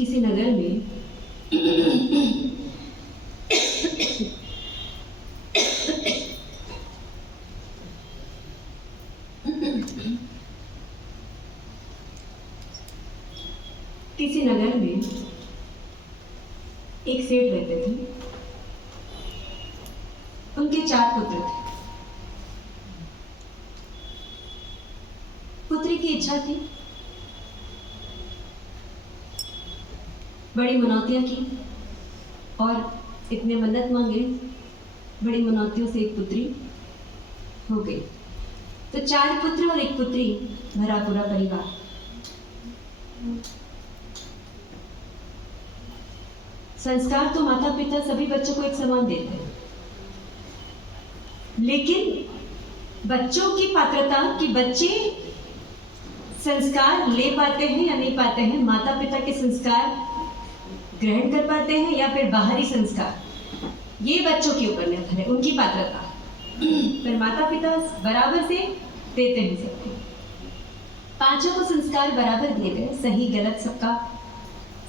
किसी नगर में किसी नगर में एक सेठ रहते थे। उनके 4 पुत्र थे। पुत्री की इच्छा थी, बड़ी मनौतियां की और इतने मन्नत मांगे, बड़ी मनौतियों से एक पुत्री हो गई। तो 4 पुत्र और एक पुत्री, भरा पूरा परिवार। संस्कार तो माता पिता सभी बच्चों को एक समान देते हैं, लेकिन बच्चों की पात्रता कि बच्चे संस्कार ले पाते हैं या नहीं पाते हैं, माता पिता के संस्कार ग्रहण कर पाते हैं या फिर बाहरी संस्कार, ये बच्चों के ऊपर निर्भर है, उनकी पात्रता। पर माता पिता बराबर से देते हैं सबको। 5 को संस्कार बराबर दिए गए, सही गलत सबका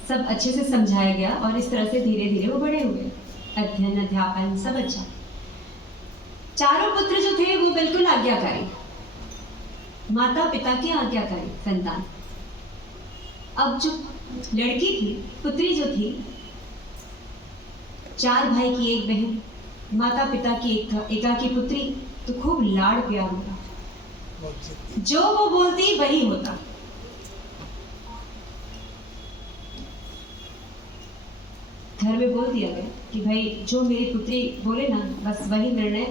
सब अच्छे से समझाया गया और इस तरह से धीरे धीरे वो बड़े हुए। अध्ययन अध्यापन सब अच्छा। 4 पुत्र जो थे वो बिल्कुल आज्ञाकारी, माता पिता के आज्ञाकारी संतान। अब जो लड़की थी, पुत्री जो थी, 4 भाई की एक बहन, माता पिता की एकाकी पुत्री, तो खूब लाड़ प्यार होता, जो वो बोलती वही होता। घर में बोल दिया गया कि भाई जो मेरी पुत्री बोले ना, बस वही निर्णय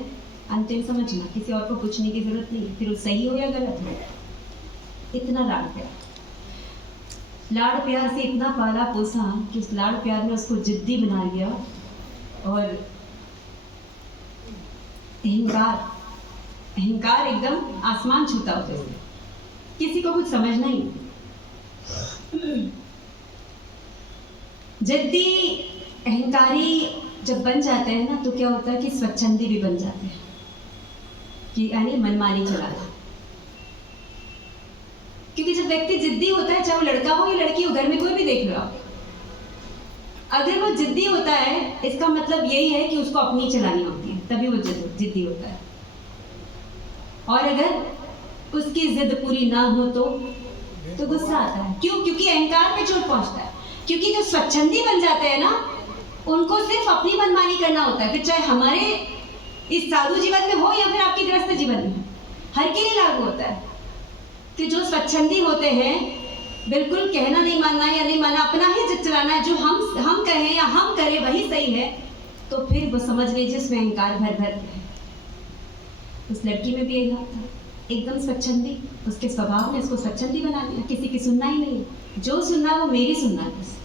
अंतिम समझना, किसी और को पूछने की जरूरत नहीं, फिर वो सही हो या गलत हो। इतना लाड़ प्यार से इतना पाला पोसा कि उस लाड़ प्यार ने उसको जिद्दी बना दिया और अहंकार एकदम आसमान छूता होता है, किसी को कुछ समझना ही नहीं। जिद्दी अहंकारी जब बन जाते हैं ना, तो क्या होता है कि स्वच्छंदी भी बन जाते हैं, कि यानी मनमानी चलाना। क्योंकि जब व्यक्ति जिद्दी होता है, चाहे वो लड़का हो या लड़की हो, घर में कोई भी देख लो आप, अगर वो जिद्दी होता है, इसका मतलब यही है कि उसको अपनी चलानी होती है, तभी वो जिद्दी होता है। और अगर उसकी जिद पूरी ना हो तो गुस्सा आता है। क्यों? क्योंकि अहंकार पे चोट पहुंचता है। क्योंकि जो स्वच्छंदी बन जाते हैं ना, उनको सिर्फ अपनी मनमानी करना होता है, फिर चाहे हमारे इस साधु जीवन में हो या फिर आपके गृहस्थ जीवन में, हर के लिए लागू होता है कि जो स्वच्छंदी होते हैं, बिल्कुल कहना नहीं मानना या नहीं मानना, अपना ही जिद चलाना है, जो हम कहें या हम करें वही सही है, तो फिर वो समझ लीजिए उसमें अहंकार भर भर है। उस लड़की में भी यही था, एकदम स्वच्छंदी, उसके स्वभाव ने उसको स्वच्छंदी बना दिया, किसी की सुनना ही नहीं, जो सुनना वो मेरी सुनना है बस।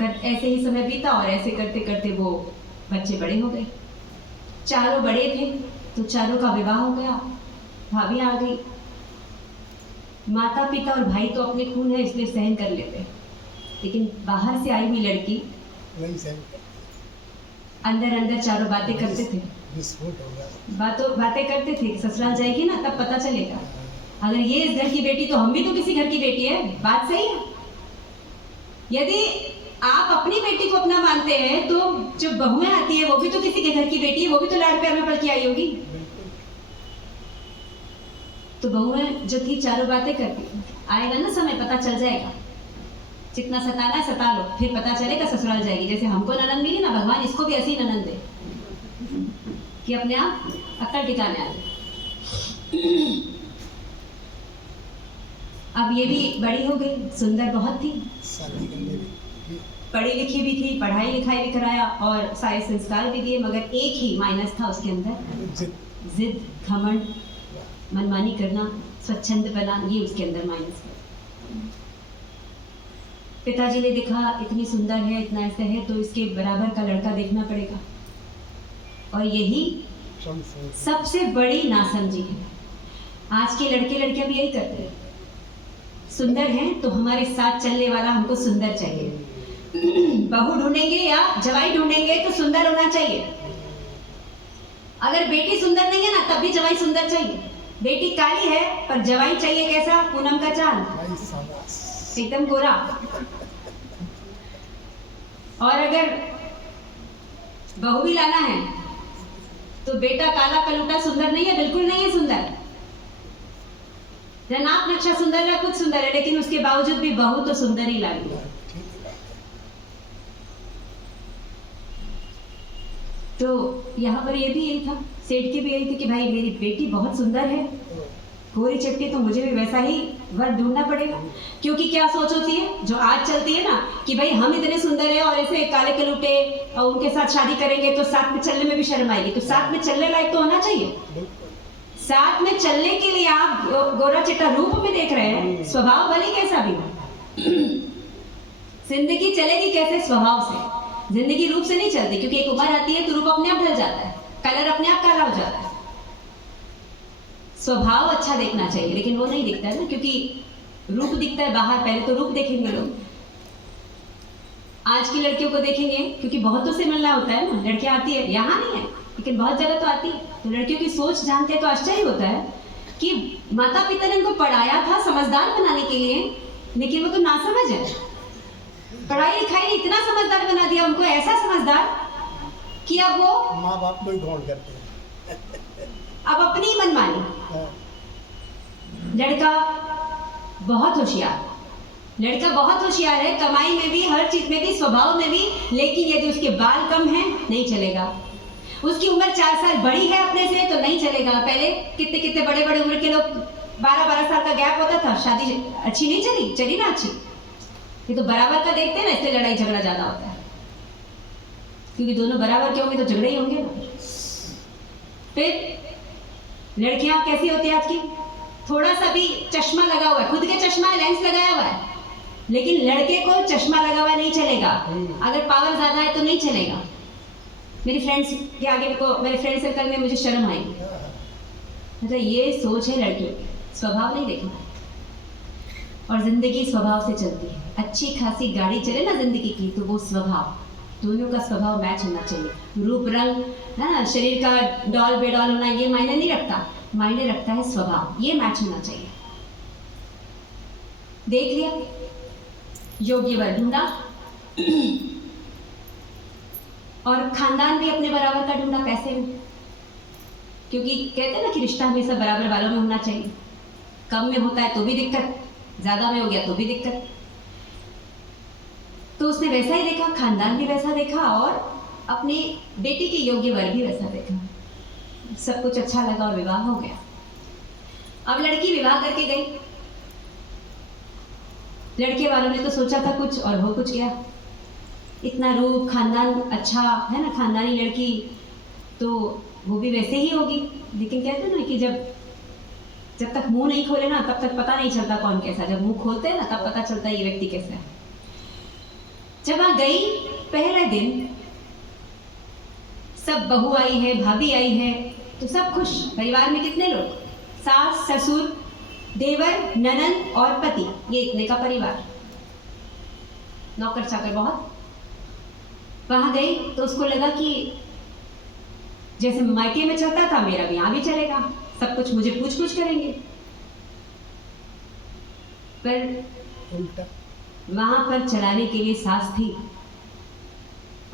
ऐसे ही समय बीता और ऐसे करते करते वो बच्चे बड़े हो गए। 4 बड़े थे तो 4 का विवाह हो गया, भाभी आ गई। माता पिता और भाई तो अपने खून है इसलिए सहन कर लेते, लेकिन बाहर से आई हुई लड़की अंदर 4 बातें करते थे, बातें करते थे, ससुराल जाएगी ना तब पता चलेगा, अगर ये इस घर की बेटी तो हम भी तो किसी घर की बेटी है। बात सही है। यदि आप अपनी बेटी को अपना मानते हैं, तो जो बहुएं आती है वो भी तो किसी के घर की बेटी है, वो भी तो लाड़ प्यार में पल के आई होगी। तो बहुएं जो थी 4 बातें करती, आएगा ना समय पता चल जाएगा, जितना सताना है सता लो, फिर पता चलेगा ससुराल जाएगी। जैसे हमको ननद मिली ना, भगवान इसको भी ऐसी ननद दे कि अपने आप अक्ल टिकाने आ जाए। अब ये भी बड़ी हो गई, सुंदर बहुत थी, पढ़ी लिखी भी थी, पढ़ाई लिखाई भी कराया और सारे संस्कार भी दिए, मगर एक ही माइनस था उसके अंदर, जिद, घमंड, मनमानी करना, स्वच्छंद बना, ये उसके अंदर माइनस है। पिताजी ने देखा इतनी सुंदर है, इतना ऐसे है, तो इसके बराबर का लड़का देखना पड़ेगा, और यही सबसे बड़ी नासमझी है। आज के लड़के लड़कियां भी यही करते हैं, सुंदर हैं तो हमारे साथ चलने वाला हमको सुंदर चाहिए, बहू ढूंढेंगे या जवाई ढूंढेंगे तो सुंदर होना चाहिए। अगर बेटी सुंदर नहीं है ना, तब भी जवाई सुंदर चाहिए। बेटी काली है पर जवाई चाहिए कैसा, पूनम का चांद, भाई शाबाश। एकदम गोरा। और अगर बहू भी लाना है तो बेटा काला कलूटा सुंदर नहीं है, बिल्कुल नहीं है सुंदर। नाक नक्शा सुंदर है, कुछ सुंदर है, लेकिन उसके बावजूद भी बहू तो सुंदर ही लानी है। तो यहाँ पर ये भी यही था, सेठ की भी यही थी कि भाई मेरी बेटी बहुत सुंदर है, गोरी चट्टी, तो मुझे भी वैसा ही वर ढूंढना पड़ेगा। क्योंकि क्या सोच होती है जो आज चलती है ना, कि भाई हम इतने सुंदर हैं और ऐसे काले कलूटे और उनके साथ शादी करेंगे तो साथ में चलने में भी शर्म आएगी। तो साथ में चलने लायक तो होना चाहिए। साथ में चलने के लिए आप गोरा चिट्टा रूप में देख रहे हैं, स्वभाव भले कैसा भी हो। जिंदगी चलेगी कैसे, स्वभाव से। जिंदगी रूप से नहीं चलती, क्योंकि एक उम्र आती है तो रूप अपने आप ढल जाता है, कलर अपने आप काला हो जाता है। स्वभाव अच्छा देखना चाहिए, लेकिन वो नहीं दिखता है ना, क्योंकि रूप दिखता है बाहर, पहले तो रूप देखेंगे लोग। आज की लड़कियों को देखेंगे, क्योंकि बहुतों से मिलना होता है ना, लड़कियां आती है, यहाँ नहीं है लेकिन बहुत जगह तो आती है, तो लड़कियों की सोच जानते हैं तो आश्चर्य होता है कि माता पिता ने उनको पढ़ाया था समझदार बनाने के लिए, लेकिन वो तो नासमझ है। पढ़ाई लिखाई ने इतना समझदार बना दिया उनको, ऐसा समझदार कि अब वो माँ बाप को ही गौर करते हैं। अब अपनी ही मनमानी। लड़का बहुत होशियार, लड़का बहुत होशियार है, कमाई में भी, हर चीज में भी, स्वभाव में भी, लेकिन यदि उसके बाल कम हैं नहीं चलेगा। उसकी उम्र 4 साल बड़ी है अपने से तो नहीं चलेगा। पहले कितने कितने बड़े बड़े उम्र के लोग 12-12 साल का गैप होता था, शादी अच्छी नहीं चली, चली ना अच्छी। ये तो बराबर का देखते हैं ना, इसलिए लड़ाई झगड़ा ज्यादा होता है, क्योंकि दोनों बराबर के होंगे तो झगड़े ही होंगे ना। फिर लड़कियां कैसी होती है आज की, थोड़ा सा भी चश्मा लगा हुआ है, खुद के चश्मा है, लेंस लगाया हुआ है, लेकिन लड़के को चश्मा लगा हुआ नहीं चलेगा, अगर पावर ज्यादा है तो नहीं चलेगा। मेरी फ्रेंड्स के आगे मेरे फ्रेंड सर्कल में मुझे शर्म आएगी। मतलब ये सोच है लड़कियों की, स्वभाव नहीं देखना। और जिंदगी स्वभाव से चलती है। अच्छी खासी गाड़ी चले ना जिंदगी की, तो वो स्वभाव, दोनों का स्वभाव मैच होना चाहिए। रूप रंग है ना, शरीर का डॉल बेडॉल होना ये मायने नहीं रखता, मायने रखता है स्वभाव, ये मैच होना चाहिए। देख लिया, योग्य वर ढूंढा, और खानदान भी अपने बराबर का ढूंढा, पैसे में, क्योंकि कहते हैं ना कि रिश्ता हमेशा बराबर वालों में होना चाहिए। कम में होता है तो भी दिक्कत, ज्यादा में हो गया तो भी दिक्कत। तो उसने वैसा ही देखा, खानदान भी वैसा देखा, और अपनी बेटी के योग्य वर भी वैसा देखा। सब कुछ अच्छा लगा और विवाह हो गया। अब लड़की विवाह करके गई, लड़के वालों ने तो सोचा था कुछ और हो कुछ गया। इतना रूप, खानदान अच्छा है ना, खानदानी लड़की, तो वो भी वैसे ही होगी। लेकिन कहते हैं ना कि जब तक मुंह नहीं खोले ना, तब तक पता नहीं चलता कौन कैसा। जब मुंह खोलते हैं ना, तब पता चलता है ये व्यक्ति कैसा है। जब वहां गई, पहले दिन सब बहू आई है, भाभी आई है, तो सब खुश। परिवार में कितने लोग, सास ससुर देवर ननंद और पति, ये इतने का परिवार, नौकर चाकर बहुत। वहां गई तो उसको लगा कि जैसे मायके में चलता था, मेरा भी यहां भी चलेगा, सब कुछ मुझे पूछ पूछ करेंगे। पर उल्टा वहां पर चलाने के लिए सास थी,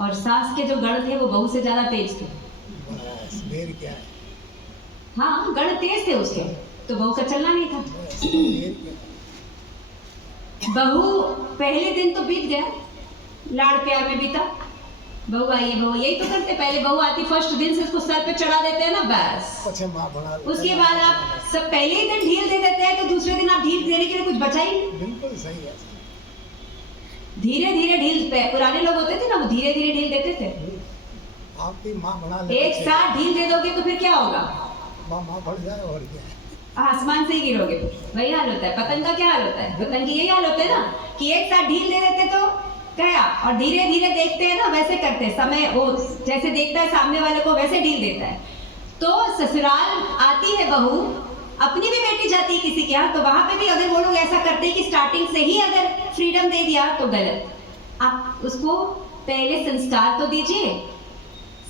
और सास के जो गण थे वो बहू से ज्यादा तेज थे। बस देर क्या है। हाँ, गण तेज थे उसके, तो बहू का चलना नहीं था। देर क्या है। बहू पहले दिन तो बीत गया, लाड़ प्यार में बीता। बहू आई है, बहू यही तो करते, पहले बहू आती फर्स्ट दिन से उसको सर पे चढ़ा देते हैं ना, बस। अच्छा माँ बना, उसके बाद आप सब पहले ही दिन ढील दे देते हैं, तो दूसरे दिन आप ढील देने के लिए कुछ बचा ही नहीं। बिल्कुल सही है। धीरे धीरे ढील, पुराने लोग होते थे ना, वो धीरे धीरे ढील देते थे। आपकी माँ बना एक साथ ढील दे दोगे तो फिर क्या होगा, माँ बढ़ जाए और क्या है। आसमान से ही गिरोगे। वही हाल होता है, पतंग का क्या हाल होता है, पतंग की यही हाल होता है ना, कि एक साथ ढील दे देते तो क्या, और धीरे धीरे देखते हैं ना, वैसे करते समय वो जैसे देखता है सामने वाले को, वैसे ढील देता है। तो ससुराल आती है बहू, अपनी भी बेटी जाती है किसी के यहाँ, तो वहां पे भी अगर वो लोग ऐसा करते हैं कि स्टार्टिंग से ही अगर फ्रीडम दे दिया तो गलत। आप उसको पहले संस्कार तो दीजिए।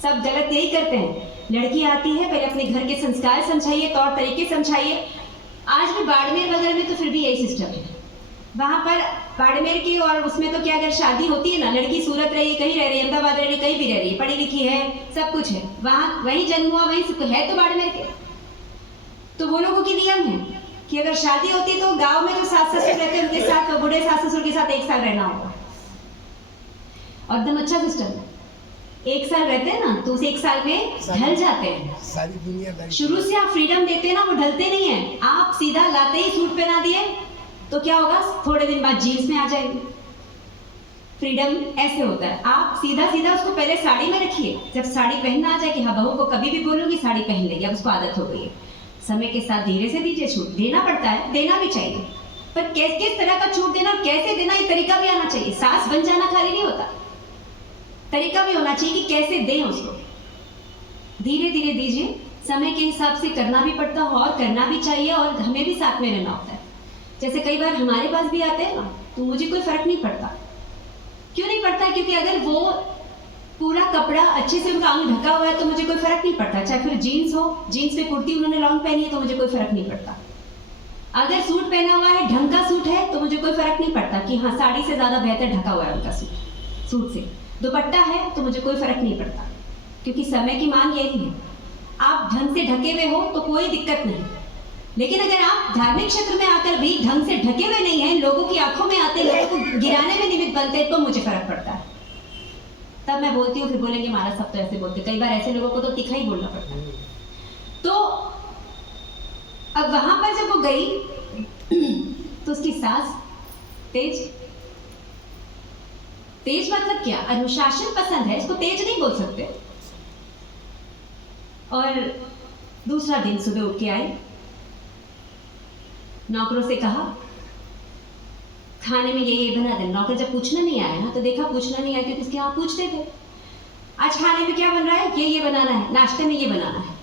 सब गलत यही करते हैं, लड़की आती है, पहले अपने घर के संस्कार समझाइए, तौर तरीके समझाइए। आज भी बाड़मेर वगैरह में तो फिर भी यही सिस्टम है। वहां पर बाड़मेर की और उसमें तो क्या, अगर शादी होती है ना, लड़की सूरत रही, कहीं रह रही, अहमदाबाद रह रही, कहीं भी रह रही, पढ़ी लिखी है, सब कुछ है, वहां वहीं जन्म हुआ, वहीं सब है, तो बाड़मेर के तो वो लोगों की नियम है कि अगर शादी होती है तो गांव में जो सास ससुर रहते हैं उनके साथ, तो बूढ़े सास ससुर के साथ 1 साल रहना होगा। और एकदम अच्छा सिस्टम है। 1 साल रहते हैं ना तो उस 1 साल में ढल जाते हैं। सारी दुनिया शुरू से आप फ्रीडम देते हैं ना, वो ढलते नहीं है। आप सीधा लाते ही सूट पहना दिए तो क्या होगा, थोड़े दिन बाद जीन्स में आ जाएंगे। फ्रीडम ऐसे होता है, आप सीधा सीधा उसको पहले साड़ी में रखिए, जब साड़ी पहनना आ जाए कि हाँ बहू को कभी भी बोलूंगी साड़ी पहन लेगी, अब उसको आदत हो गई है। समय के साथ धीरे से दीजिए छूट, देना पड़ता है, देना भी चाहिए, पर किस तरह का छूट देना, कैसे देना, ये तरीका भी आना चाहिए। सास बन जाना खाली नहीं होता, तरीका भी होना चाहिए कि कैसे दें उसको। धीरे धीरे दीजिए, समय के हिसाब से करना भी पड़ता है और करना भी चाहिए, और हमें भी साथ में रहना होता है। जैसे कई बार हमारे पास भी आते हैं ना, तो मुझे कोई फर्क नहीं पड़ता। क्यों नहीं पड़ता? क्योंकि अगर वो पूरा कपड़ा अच्छे से उनका अंग ढका हुआ है तो मुझे कोई फर्क नहीं पड़ता। चाहे फिर जीन्स हो, जीन्स पे कुर्ती उन्होंने लॉन्ग पहनी है तो मुझे कोई फर्क नहीं पड़ता। अगर सूट पहना हुआ है, ढंग का सूट है, तो मुझे कोई फर्क नहीं पड़ता कि हाँ साड़ी से ज्यादा बेहतर ढका हुआ है उनका सूट से। दुपट्टा है तो मुझे कोई फर्क नहीं पड़ता, क्योंकि समय की मांग यही है। आप ढंग से ढके हुए हो तो कोई दिक्कत नहीं, लेकिन अगर आप धार्मिक क्षेत्र में आकर भी ढंग से ढके हुए नहीं हैं, लोगों की आंखों में आते, लोगों को गिराने में निमित्त बनते, तो मुझे फर्क पड़ता है। तब मैं बोलती हूँ, फिर बोलेंगे महाराज सब तो ऐसे बोलते। कई बार ऐसे लोगों को तो तीखा ही बोलना पड़ता है। तो अब वहां पर जब वो गई तो उसकी सास तेज मतलब क्या, अनुशासन पसंद है, इसको तेज नहीं बोल सकते। और दूसरा दिन सुबह उठ के आई, नौकरों से कहा खाने में ये बना दे। नौकर जब पूछना नहीं आया ना, तो देखा पूछना नहीं आया, क्योंकि उसके यहाँ पूछते थे आज खाने में क्या बन रहा है, ये बनाना है, नाश्ते में ये बनाना है।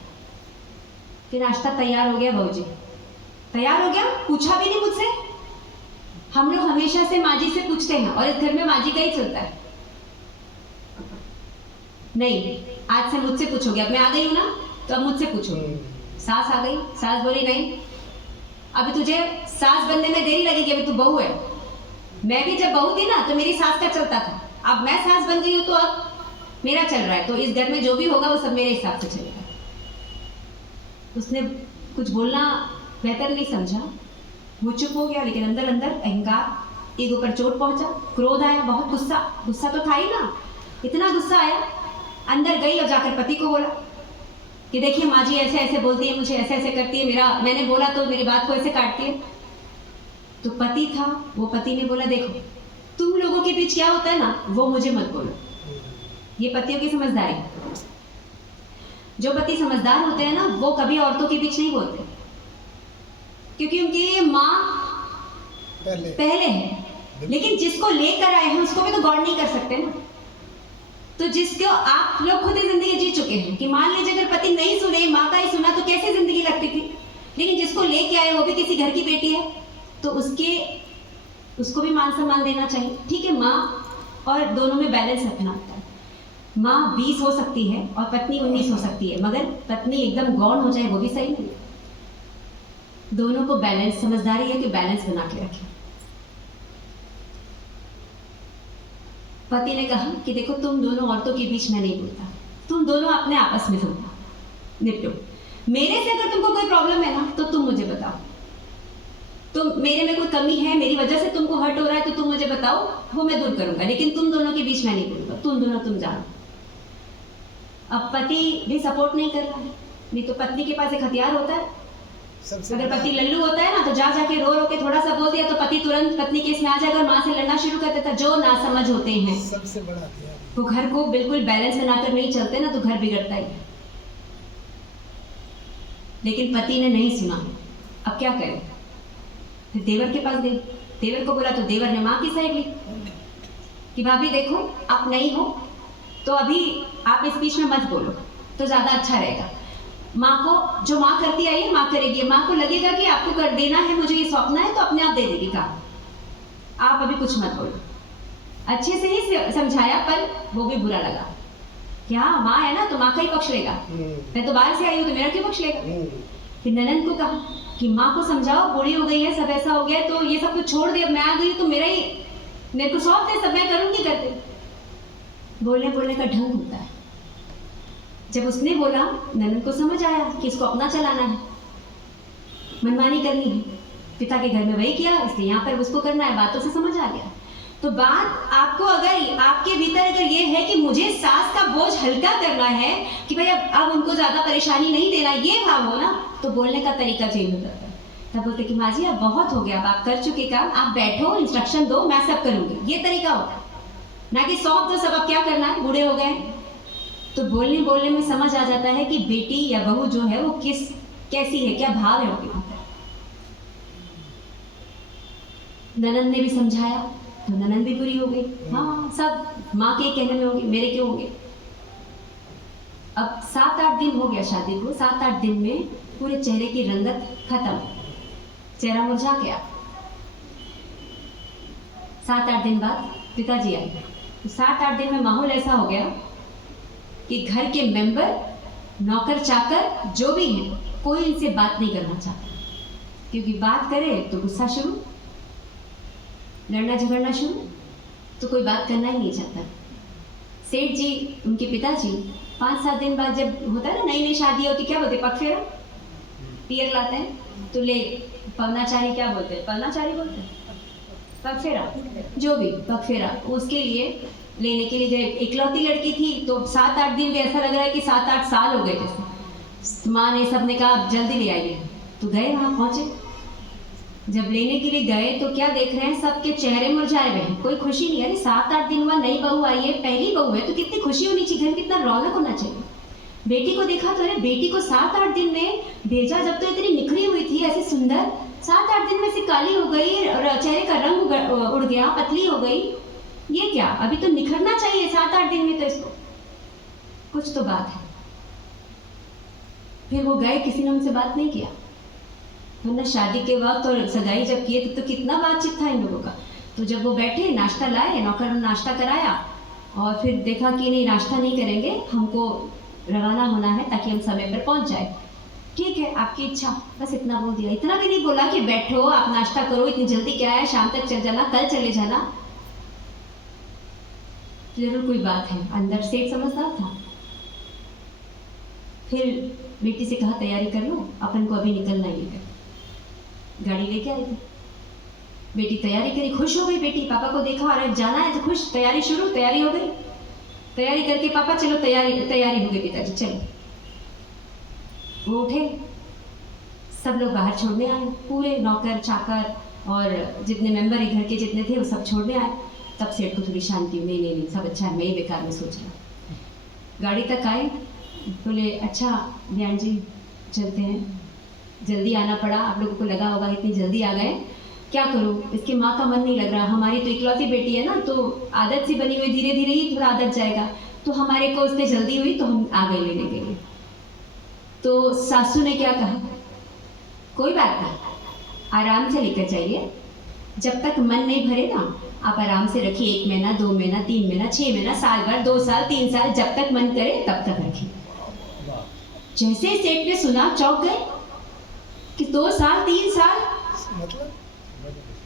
फिर नाश्ता तैयार हो गया, बहू जी तैयार हो गया, पूछा भी नहीं मुझसे। हम लोग हमेशा से माँ जी से पूछते हैं, और इस घर में माँ जी का ही चलता है। नहीं, आज से मुझसे पूछोगे। अब मैं आ गई हूं ना, तो अब मुझसे पूछोगे। सास आ गई, सास बोली नहीं अभी तुझे सास बनने में देरी लगेगी, अभी तू बहू है। मैं भी जब बहू थी ना तो मेरी सास का चलता था, अब मैं सास बन गई हूँ तो अब मेरा चल रहा है। तो इस घर में जो भी होगा वो सब मेरे हिसाब से चलेगा। उसने कुछ बोलना बेहतर नहीं समझा, वो चुप हो गया, लेकिन अंदर अंदर अहंकार, ईगो पर चोट पहुंचा, क्रोध आया, बहुत गुस्सा तो था ही ना। इतना गुस्सा आया, अंदर गई और जाकर पति को बोला कि देखिए माँ जी ऐसे ऐसे बोलती है, मुझे ऐसे ऐसे करती है, मैंने बोला तो मेरी बात को ऐसे काटती है। तो पति था, वो पति ने बोला देखो तुम लोगों के बीच क्या होता है ना, वो मुझे मत बोलो। ये पतियों की समझदारी। जो पति समझदार होते हैं ना, वो कभी औरतों के बीच नहीं बोलते, क्योंकि उनके लिए माँ पहले है। लेकिन जिसको लेकर आए हैं उसको भी तो गौर नहीं कर सकते ना। तो जिसको आप लोग खुद ही जिंदगी जी चुके हैं कि मान लीजिए अगर पति नहीं सुने, माँ का ही सुना, तो कैसे जिंदगी लगती थी। लेकिन जिसको लेके आए वो भी किसी घर की बेटी है, तो उसको भी मान सम्मान देना चाहिए। ठीक है, माँ और दोनों में बैलेंस रखना होता है। माँ 20 हो सकती है और पत्नी 19 हो सकती है, मगर पत्नी एकदम गौण हो जाए वो भी सही नहीं। दोनों को बैलेंस, समझदारी है कि बैलेंस बना के रखें। पति ने कहा कि देखो तुम दोनों औरतों के बीच में नहीं बोलता, तुम दोनों अपने आपस में निपटो। मेरे से अगर तुमको कोई प्रॉब्लम है ना, तो तुम मुझे बताओ। तो मेरे में कोई कमी है, मेरी वजह से तुमको हर्ट हो रहा है, तो तुम मुझे बताओ, वो मैं दूर करूंगा, लेकिन तुम दोनों के बीच में नहीं बोलूंगा। तुम दोनों तुम जानो। अब पति भी सपोर्ट नहीं कर रहा है, नहीं तो पत्नी के पास एक हथियार होता है। अगर पति लल्लू होता है ना, तो जाके रो के थोड़ा सा बोल दिया तो पति तुरंत पत्नी के इसमें आ जाएगा और माँ से लड़ना शुरू कर देता। जो नासमझ होते हैं, सबसे बड़ा हथियार, वो घर को बिल्कुल बैलेंस बनाकर नहीं चलते ना, तो घर बिगड़ता ही है। लेकिन पति ने नहीं सुना, अब क्या करें? फिर देवर के पास गई, देवर को बोला, तो देवर ने माँ की साइड ली कि भाभी देखो आप नहीं हो तो अभी आप इस बीच में मत बोलो तो ज्यादा अच्छा रहेगा। माँ को जो माँ करती आई है माँ करेगी। माँ को लगेगा कि आपको कर देना है, मुझे ये सौंपना है, तो अपने आप दे देगी काम, आप अभी कुछ मत बोलो। अच्छे से ही समझाया, पर वो भी बुरा लगा। कि हाँ माँ है ना तो माँ का ही पक्ष लेगा, मैं तो बाहर से आई हूँ तो मेरा क्यों पक्ष लेगा। फिर ननद को कहा कि माँ को समझाओ, बूढ़ी हो गई है, सब ऐसा हो गया है, तो ये सब कुछ छोड़ दे, अब मैं आ गई तो मेरे को सौंप दे, सब मैं करूँगी करते। बोलने बोलने का ढंग होता है। जब उसने बोला ननद को समझ आया कि इसको अपना चलाना है, मनमानी करनी है, पिता के घर में वही किया इसलिए यहाँ पर उसको करना है, बातों से समझ आ गया। तो बात आपको अगर आपके भीतर अगर ये है कि मुझे सास का बोझ हल्का करना है कि भाई अब उनको ज्यादा परेशानी नहीं देना, ये भाव हो ना, तो बोलने का तरीका चेंज हो जाता है। तब बोलते कि माँ जी अब बहुत हो गया, अब आप कर चुके काम, आप बैठो, इंस्ट्रक्शन दो, मैं सब करूंगी, ये तरीका होता है ना कि सौंप दो सब, अब क्या करना है, बूढ़े हो गए। तो बोलने बोलने में समझ आ जाता है कि बेटी या बहू जो है वो कैसी है, क्या भाव है उनके भीतर। ननद ने भी समझाया तो ननद भी बुरी हो गई, हाँ सब माँ के कहने में होंगे, मेरे क्यों होंगे। अब 7-8 दिन हो गया शादी को, 7-8 दिन में पूरे चेहरे की रंगत खत्म, चेहरा मुरझा गया। 7-8 दिन बाद पिताजी आए, तो 7-8 दिन में माहौल ऐसा हो गया कि घर के मेंबर, नौकर चाकर जो भी है, कोई इनसे बात नहीं करना चाहता, क्योंकि बात करे तो गुस्सा शुरू, लड़ना झगड़ना शुरू, तो कोई बात करना ही नहीं चाहता। सेठ जी, उनके पिताजी 5-7 दिन बाद, जब होता है ना नई नई शादी होती, क्या बोलते, पगफेरा, पियर लाते हैं, तो ले पवनाचारी, क्या बोलते हैं, पवनाचारी बोलते हैं, पगफेरा, जो भी पगफेरा, उसके लिए लेने के लिए गए। इकलौती लड़की थी तो 7-8 दिन भी ऐसा लग रहा है कि 7-8 साल हो गए जैसे। माँ ने, सबने कहा जल्दी ले आइए, तो गए, वहाँ पहुँचे। जब लेने के लिए गए तो क्या देख रहे हैं, सबके चेहरे मुरझाए हुए हैं, कोई खुशी नहीं। अरे 7-8 दिन हुआ, नई बहू आई है, पहली बहू है, तो कितनी खुशी होनी चाहिए, घर कितना रौनक होना चाहिए। बेटी को देखा तो अरे बेटी को 7-8 दिन में भेजा, जब तो इतनी निखरी हुई थी, ऐसी सुंदर, 7-8 दिन में से काली हो गई और चेहरे का रंग उड़ गया, पतली हो गई, ये क्या, अभी तो निखरना चाहिए 7-8 दिन में, तो इसको कुछ तो बात है। फिर वो गए, किसी ने उनसे बात नहीं किया, वरना शादी के वक्त और सगाई जब किए तो कितना बातचीत था इन लोगों का। तो जब वो बैठे, नाश्ता लाए, नौकर ने नाश्ता कराया, और फिर देखा कि नहीं नाश्ता नहीं करेंगे, हमको रवाना होना है ताकि हम समय पर पहुंच जाए। ठीक है, आपकी इच्छा, बस इतना बोल दिया। इतना भी नहीं बोला कि बैठो, आप नाश्ता करो, इतनी जल्दी क्या है, शाम तक चल जाना, कल चले जाना। जरूर कोई बात है, अंदर से समझदार था। फिर बेटी से कहा तैयारी कर लो, अपन को अभी निकलना ही है। गाड़ी लेके आई थी, बेटी तैयारी करी, खुश हो गई बेटी, पापा को देखा, अरे जाना है तो खुश, तैयारी शुरू, तैयारी हो गई। तैयारी करके पापा चलो, तैयारी हो गई पिताजी, चलो। वो उठे, सब लोग बाहर छोड़ने आए, पूरे नौकर चाकर और जितने मेंबर घर के जितने थे वो सब छोड़ने आए। तब सेठ को थोड़ी शांति हुई, नहीं सब अच्छा है, मैं ही बेकार में सोच रहा। गाड़ी तक आए, बोले अच्छा बयान जी चलते हैं, जल्दी आना पड़ा, आप लोगों को लगा होगा इतनी जल्दी आ गए, क्या करूं, इसकी माँ का मन नहीं लग रहा, हमारी तो इकलौती बेटी है ना, तो आदत सी बनी हुई, धीरे धीरे ही थोड़ा आदत जाएगा, तो हमारे को उसने जल्दी हुई तो हम आ गए लेने के लिए। तो सासू ने क्या कहा, कोई बात नहीं, आराम से लेकर जाइए, जब तक मन नहीं भरे ना आप आराम से रखिए, 1 महीना 2 महीना 3 महीना 6 महीना, साल भर, 2 साल 3 साल, जब तक मन करे तब तक रखिए। जैसे ही सेठ ने सुना चौंक गए कि 2 साल 3 साल, मतलब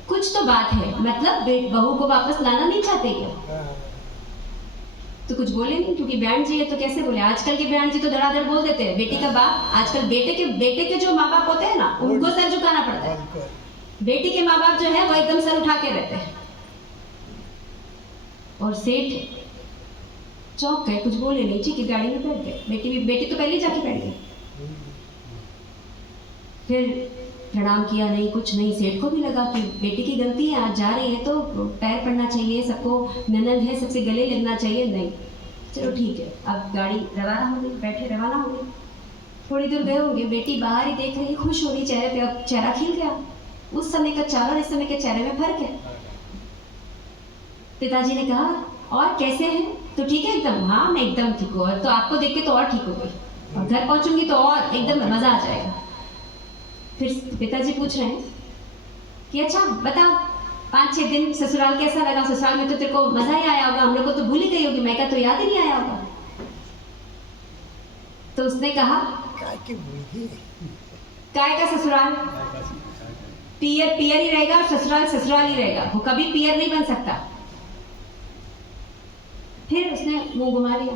कुछ तो बात है, मतलब बहू को वापस लाना नहीं चाहते क्या? तो कुछ बोले नहीं, क्योंकि बयान जी है तो कैसे बोले। आजकल के बयान जी तो धड़ाधड़ बोल देते हैं। बेटी का बाप, आजकल बेटे के जो माँ बाप होते हैं ना, उनको सर झुकाना पड़ता है। बेटी के माँ बाप जो है वो एकदम सर उठा के रहते हैं। और सेठ चौंक गए, कुछ बोले नहीं, ठीक है, गाड़ी में बैठ गए। बेटी तो पहले जाके बैठ गई। फिर प्रणाम किया, नहीं कुछ नहीं। सेठ को भी लगा कि बेटी की गलती है, आज जा रही है तो पैर पड़ना चाहिए, सबको ननद है, सबसे गले लगना चाहिए, नहीं चलो ठीक है। अब गाड़ी रवाना हो गई, बैठे रवाना हो गई। थोड़ी दूर गए होंगे, बेटी बाहर ही देख रही, खुश हो रही, चेहरे पे अब चेहरा खिल गया। उस समय का चेहरा और इस समय के चेहरे में फर्क है। पिताजी ने कहा और कैसे हैं? तो ठीक है एकदम। हाँ मैं एकदम ठीक हूँ, तो आपको देख के तो और ठीक हो गई, और घर पहुंचूंगी तो और एकदम मजा आ जाएगा। फिर पिताजी पूछ रहे हैं कि अच्छा बताओ 5-6 दिन ससुराल कैसा लगा? ससुराल में तो तेरे को मजा ही आया होगा, हम लोग को तो भूल ही गई होगी, मैं का तो याद ही नहीं आया होगा। तो उसने कहा काय की मुलगी काय का ससुराल, पियर पियर ही रहेगा और ससुराल ससुराल ही रहेगा, वो कभी पियर नहीं बन सकता। फिर उसने मुंह घुमा लिया।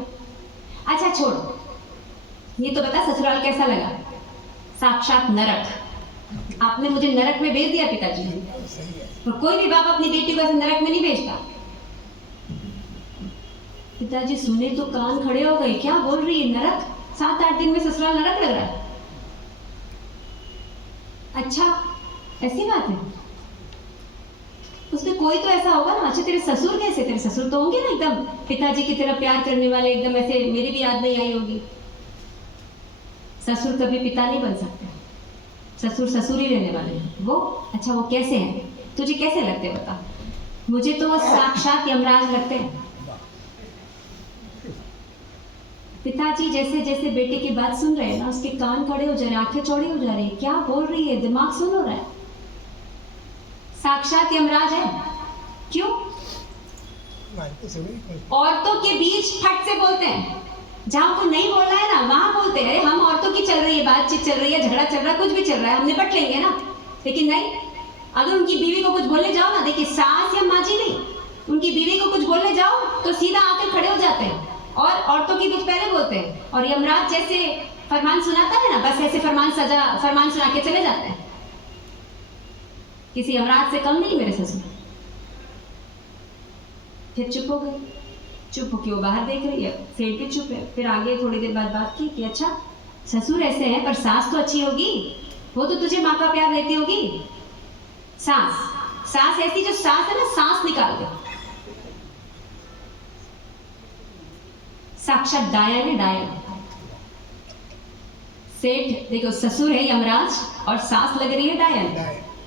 अच्छा छोड़, ये तो बता ससुराल कैसा लगा? साक्षात नरक। आपने मुझे नरक में भेज दिया पिताजी। सही है। और कोई भी बाप अपनी बेटी को ऐसे नरक में नहीं भेजता। पिताजी सुने तो कान खड़े हो गए, क्या बोल रही है नरक? 7-8 दिन में ससुराल नरक लग रहा है? अच्छा ऐसी बात है। उसमें कोई तो ऐसा होगा ना। अच्छा तेरे ससुर कैसे? तेरे ससुर तो होंगे ना एकदम पिताजी की तरह प्यार करने वाले, एकदम ऐसे। मेरी भी याद नहीं आई होगी। ससुर कभी पिता नहीं बन सकते, ससुर ससुर ही रहने वाले हैं वो। अच्छा वो कैसे हैं? तुझे कैसे लगते हैं बता? मुझे तो वो साक्षात यमराज लगते हैं। पिताजी जैसे जैसे बेटे की बात सुन रहे हैं ना, उसके कान खड़े हो जा रहे हैं, आंखें चौड़ी हो जा रही है। क्या बोल रही है? दिमाग सुन हो रहा है। साक्षात यमराज है। क्यों? औरतों के बीच फट से बोलते हैं। जहां को नहीं बोलना है ना वहां बोलते हैं। अरे हम औरतों की चल रही है, बातचीत चल रही है, झगड़ा चल रहा है, कुछ भी चल रहा है, हम निपट लेंगे ना। लेकिन नहीं, अगर उनकी बीवी को कुछ बोलने जाओ ना, देखिए सास या माँ जी नहीं, उनकी बीवी को कुछ बोलने जाओ तो सीधा आकर खड़े हो जाते हैं और औरतों के बीच पहले बोलते हैं। और यमराज जैसे फरमान सुनाता है ना, बस ऐसे फरमान सुना के चले जाते हैं। किसी यमराज से कम नहीं मेरे ससुर। फिर चुप हो गई। चुप होके वो बाहर देख रही है, सेठ भी चुप है। फिर आगे थोड़ी देर बाद बात की कि अच्छा ससुर ऐसे हैं पर सास तो अच्छी होगी, वो तो तुझे माँ का प्यार देती होगी। सास ऐसी जो सास है ना, सांस निकाल दे। साक्षात डायन है, डायन। सेठ देखो, ससुर है यमराज और सास लग रही है डायन।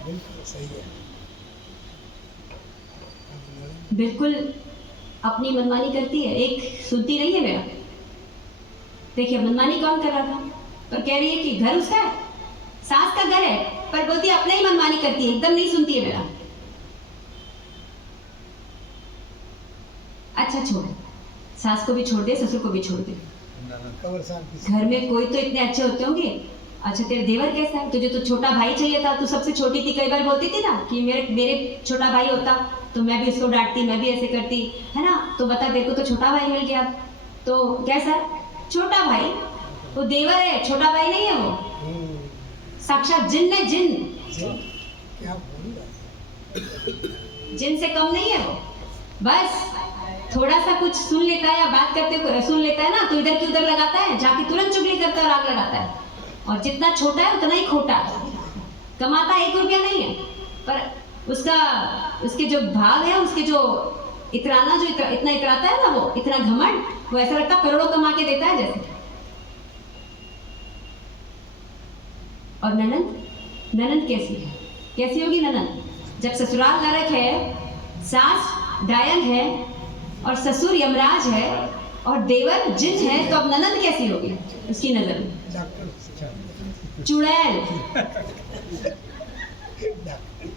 बिल्कुल सही है। बिल्कुल अपनी मनमानी करती है, एक सुनती नहीं है मेरा। देखिए मनमानी कौन कर रहा था, पर कह रही है कि घर उसका है, सास का घर है, पर बोलती है अपने ही मनमानी करती है, एकदम नहीं सुनती है मेरा। अच्छा छोड़, सास को भी छोड़ दे, ससुर को भी छोड़ दे। घर में कोई तो इतने अच्छे होते होंगे। अच्छा तेरा देवर कैसा है? तुझे तो छोटा भाई चाहिए था, तू सबसे छोटी थी। कई बार बोलती थी ना कि मेरे छोटा भाई होता तो मैं भी उसको डांटती, मैं भी ऐसे करती, है ना। तो बता, तेरे को तो छोटा भाई मिल गया, तो कैसा? छोटा भाई। वो देवर है, छोटा भाई नहीं है वो। साक्षात जिन है, जिन। क्या बोल रहा? जिन से कम नहीं है वो। बस थोड़ा सा कुछ सुन लेता है या बात करते सुन लेता है ना, तो इधर की उधर लगाता है, जाके तुरंत चुगली करता है और आग लगाता है। और जितना छोटा है उतना ही खोटा है। कमाता 1 रुपया नहीं है, पर उसके जो भाव है, उसके जो इतराना, जो इतना इतराता है ना, वो इतना घमंड, वो ऐसा लगता है करोड़ों कमा के देता है जैसे। और ननंद कैसी है? कैसी होगी ननंद? जब ससुराल नरक है, सास डायन है और ससुर यमराज है और देवर जिन है, तो अब ननंद कैसी होगी उसकी नजर में? चुड़ैल।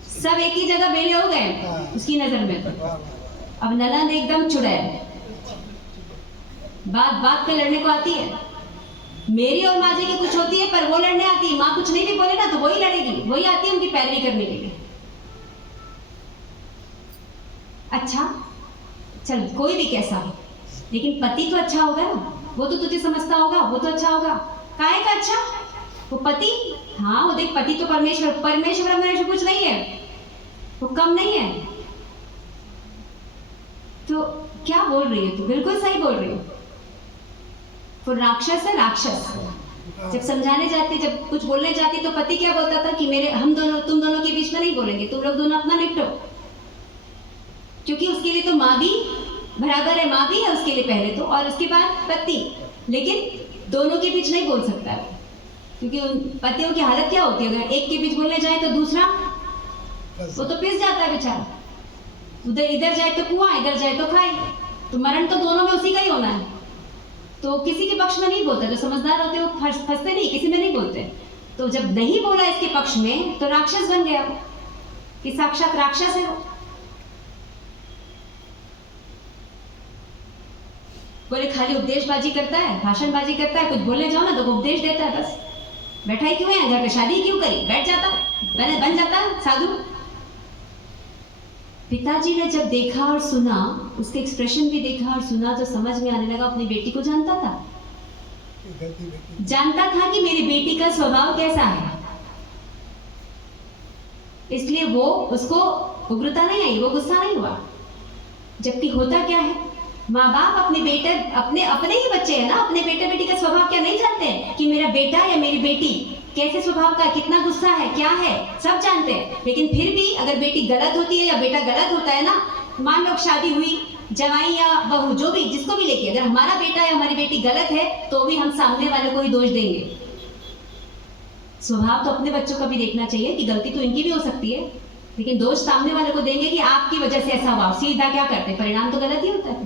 सब एक ही जगह बेले हो गए उसकी नजर में। अब ननंद एकदम चुड़ैल, बात पे लड़ने को आती है। मेरी और माँ जी की कुछ होती है पर वो लड़ने आती है। माँ कुछ नहीं भी बोले ना तो वही लड़ेगी, वही आती है उनकी पैरवी करने के लिए। अच्छा चल, कोई भी कैसा हो, लेकिन पति तो अच्छा होगा ना, वो तो तुझे समझता होगा, वो तो अच्छा होगा। काहे का अच्छा? वो पति, हाँ वो देख, पति तो परमेश्वर कुछ नहीं है, वो कम नहीं है। तो क्या बोल रही है तू? बिल्कुल सही बोल रही हो। वो राक्षस है, राक्षस। जब समझाने जाती, जब कुछ बोलने जाती, तो पति क्या बोलता था कि तुम दोनों के बीच में नहीं बोलेंगे, तुम लोग दोनों अपना निपटो। क्योंकि उसके लिए तो माँ भी बराबर है, माँ भी है उसके लिए पहले तो, और उसके बाद पति। लेकिन दोनों के बीच नहीं बोल सकता है, क्योंकि उन पतियों की हालत क्या होती है, अगर एक के बीच बोलने जाए तो दूसरा वो तो पिस जाता है बेचारा। उधर इधर जाए तो कुआं, इधर जाए तो खाई, तो मरण तो दोनों में उसी का ही होना है। तो किसी के पक्ष में नहीं बोलता। जो समझदार होते हैं वो फंसते नहीं, किसी में नहीं बोलते। तो जब नहीं बोला इसके पक्ष में, तो राक्षस बन गया वो, कि साक्षात राक्षस है वो। बोले खाली उपदेशबाजी करता है, भाषणबाजी करता है, कुछ बोलने जाओ ना तो उपदेश देता है बस। बैठा ही क्यों है घर पे, शादी क्यों करी, बैठ जाता, बन जाता साधु। पिताजी ने जब देखा और सुना, उसके एक्सप्रेशन भी देखा और सुना, तो समझ में आने लगा अपनी बेटी को जानता था, जानता था कि मेरी बेटी का स्वभाव कैसा है, इसलिए वो उसको उग्रता नहीं आई, वो गुस्सा नहीं हुआ। जबकि होता क्या है, माँ बाप अपने बेटे अपने ही बच्चे हैं ना, अपने बेटे बेटी का स्वभाव क्या नहीं जानते हैं कि मेरा बेटा या मेरी बेटी कैसे स्वभाव का, कितना गुस्सा है, क्या है, सब जानते हैं। लेकिन फिर भी अगर बेटी गलत होती है या बेटा गलत होता है ना, मान लो शादी हुई, जवाई या बहू जो भी जिसको भी लेके, अगर हमारा बेटा या हमारी बेटी गलत है तो भी हम सामने वाले को ही दोष देंगे। स्वभाव तो अपने बच्चों का भी देखना चाहिए कि गलती तो इनकी भी हो सकती है, लेकिन दोष सामने वाले को देंगे कि आपकी वजह से ऐसा हुआ, सीधा क्या करते, परिणाम तो गलत ही होता है।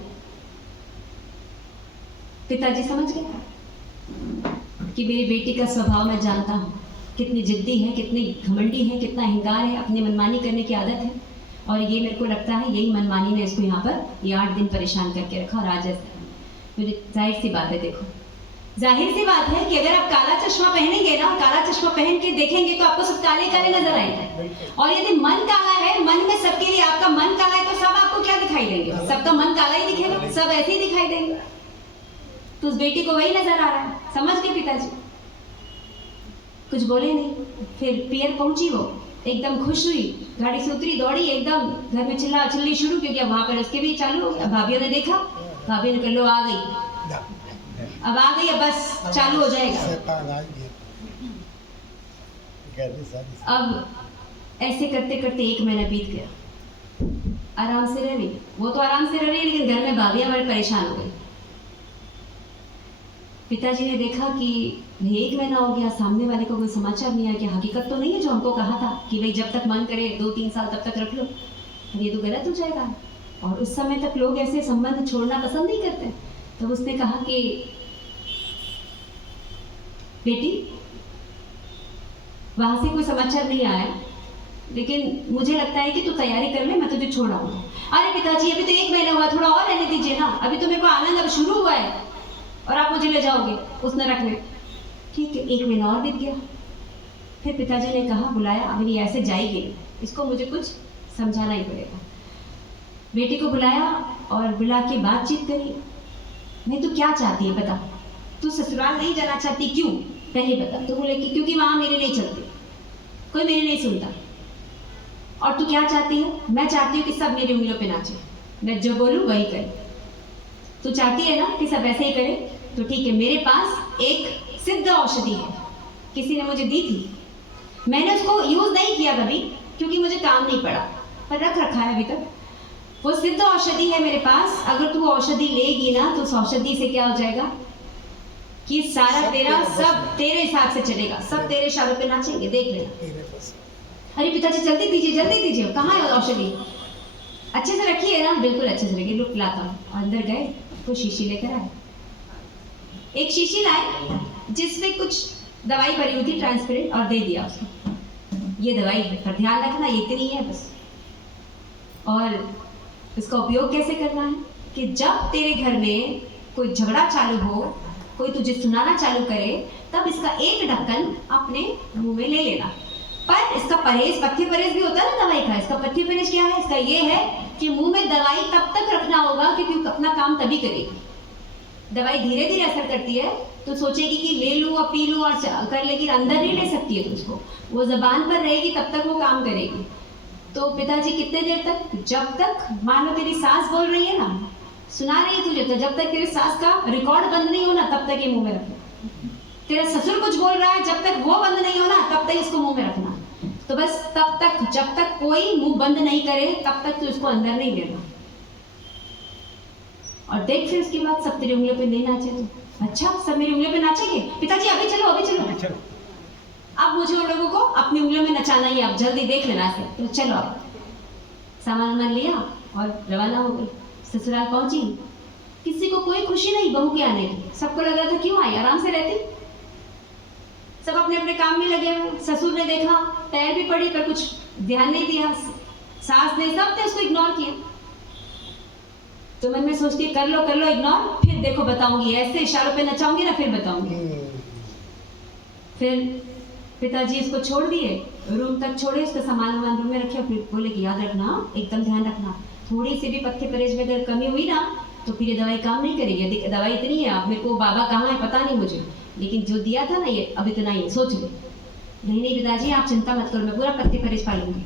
पिताजी समझ गए कि मेरी बेटी का स्वभाव मैं जानता हूँ, कितनी जिद्दी है, कितनी घमंडी है, कितना अहंकार है, अपनी मनमानी करने की आदत है। और ये मेरे को लगता है यही मनमानी ने इसको यहाँ पर ये 8 दिन परेशान करके रखा। और आज मुझे जाहिर सी बात है, देखो जाहिर सी बात है कि अगर आप काला चश्मा पहनेंगे ना, काला चश्मा पहन के देखेंगे तो आपको सब काले काले नजर आएंगे। और यदि मन काला है, मन में सबके लिए आपका मन काला है, तो सब आपको क्या दिखाई देंगे, सबका मन काला ही दिखेगा, सब ऐसे ही दिखाई देंगे। तो उस बेटी को वही नजर आ रहा है। समझ गए पिताजी, कुछ बोले नहीं। फिर पियर पहुंची, वो एकदम खुश हुई, गाड़ी से उतरी, दौड़ी, एकदम घर में चिल्ली शुरू, क्योंकि वहां पर उसके भी चालू हो गया। भाभियों ने देखा, भाभी ने कहा लो आ गई, अब आ गई, अब बस चालू हो जाएगा। अब ऐसे करते करते 1 महीना बीत गया, आराम से रह रही, वो तो आराम से रह रही, लेकिन घर में भाभियां बड़े परेशान हो गई। पिताजी ने देखा कि 1 महीना हो गया, सामने वाले को कोई समाचार नहीं आया, कि हकीकत तो नहीं है जो हमको कहा था कि भाई जब तक मन करे 2-3 साल तब तक रख लो, ये तो गलत हो जाएगा। और उस समय तक लोग ऐसे संबंध छोड़ना पसंद नहीं करते। तो उसने कहा कि बेटी वहां से कोई समाचार नहीं आया, लेकिन मुझे लगता है कि तू तैयारी कर ले, मैं तुझे छोड़ आऊंगा। अरे पिताजी अभी तो 1 महीना हुआ, थोड़ा और रहने दीजिए ना, अभी तो मेरे को आनंद अब शुरू हुआ है और आप मुझे ले जाओगे उसने रखने। ठीक है, 1 महीना और बीत गया। फिर पिताजी ने कहा, बुलाया, अब ये ऐसे जाएगी, इसको मुझे कुछ समझाना ही पड़ेगा। बेटी को बुलाया और बुला के बातचीत करी। नहीं तो क्या चाहती है बता, तू ससुराल नहीं जाना चाहती, क्यों पहले बता। तो बोले कि क्योंकि वहां मेरे नहीं चलते, कोई मेरे नहीं सुनता। और तू क्या चाहती है? मैं चाहती हूँ कि सब मेरी उंगलियों पे नाचे, मैं जो बोलूँ वही करे। तू चाहती है ना कि सब ऐसे ही करे, तो ठीक है, मेरे पास एक सिद्ध औषधि है, किसी ने मुझे दी थी, मैंने उसको यूज नहीं किया कभी क्योंकि मुझे काम नहीं पड़ा, पर रख रखा है अभी तक। वो सिद्ध औषधि है मेरे पास, अगर तू औषधि लेगी ना तो उस औषधि से क्या हो जाएगा कि सारा तेरा सब तेरे हिसाब से चलेगा, सब तेरे इशारों पे नाचेंगे, देख लेना। अरे पिताजी जल्दी दीजिए, जल्दी दीजिए, कहाँ है औषधि? अच्छे से रखिए ना, बिल्कुल अच्छे से रखिए, लुक लाता हूँ। अंदर गए तो शीशी लेकर आए, एक शीशी लाए जिसमें कुछ दवाई भरी हुई थी ट्रांसपेरेंट, और दे दिया उसको, ये दवाई है, पर ध्यान रखना ये इतनी है बस। और इसका उपयोग कैसे करना है कि जब तेरे घर में कोई झगड़ा चालू हो, कोई तुझे सुनाना चालू करे, तब इसका एक ढक्कन अपने मुंह में ले लेना। पर इसका परहेज, पथ्य परहेज भी होता है ना दवाई का, इसका पथ्य परहेज क्या है? इसका ये है कि मुंह में दवाई तब तक रखना होगा क्योंकि अपना काम तभी करेगी। दवाई धीरे धीरे असर करती है, तो सोचेगी कि ले लूँ और पी लूँ और कर, लेकिन अंदर नहीं ले सकती है, तो उसको वो जबान पर रहेगी तब तक वो काम करेगी। तो पिताजी कितने देर तक? जब तक मान लो तेरी सास बोल रही है ना, सुना रही है तुझे, तो जब तक तेरी सास का रिकॉर्ड बंद नहीं होना तब तक ये मुंह में रखना। तेरा ससुर कुछ बोल रहा है, जब तक वो बंद नहीं होना तब तक इसको मुंह में रखना। तो बस तब तक, जब तक कोई मुंह बंद नहीं करे तब तक तो इसको अंदर नहीं लेना। और देख फिर उसके बाद सब तेरी उंगलियों पे नहीं नाचे तो, अच्छा सब मेरी उंगलियों पे नाचेंगे? पिताजी अभी चलो, अभी चलो, अब मुझे उन लोगों को अपनी उंगलियों में नचाना ही, आप जल्दी देख लेना से। तो चलो, सामान वामान लिया और रवाना हो गई। ससुराल पहुंची, किसी को कोई खुशी नहीं बहू के आने की, सबको लग रहा था क्यों आई, आराम से रहती, सब अपने अपने काम में लगे हुए। ससुर ने देखा, पैर भी पड़ी पर कुछ ध्यान नहीं दिया, सास ने, सब ने उसको इग्नोर किया। तो मन में सोचती है कर लो इग्नोर, फिर देखो बताऊंगी, ऐसे इशारों पे नचाऊंगी ना फिर बताऊंगी। फिर पिताजी इसको छोड़ दिए, रूम तक छोड़े, उसका सामान वामान रूम में रखे, फिर बोले कि याद रखना, एकदम ध्यान रखना, थोड़ी सी भी पत्थर परहेज में अगर कमी हुई ना तो फिर ये दवाई काम नहीं करेगी। दवाई इतनी है, आप मेरे को बाबा कहाँ है पता नहीं मुझे, लेकिन जो दिया था ना ये अब इतना ही है, सोच लो। नहीं पिताजी आप चिंता मत करो, मैं पूरा पत्थर परहेज पालूंगी।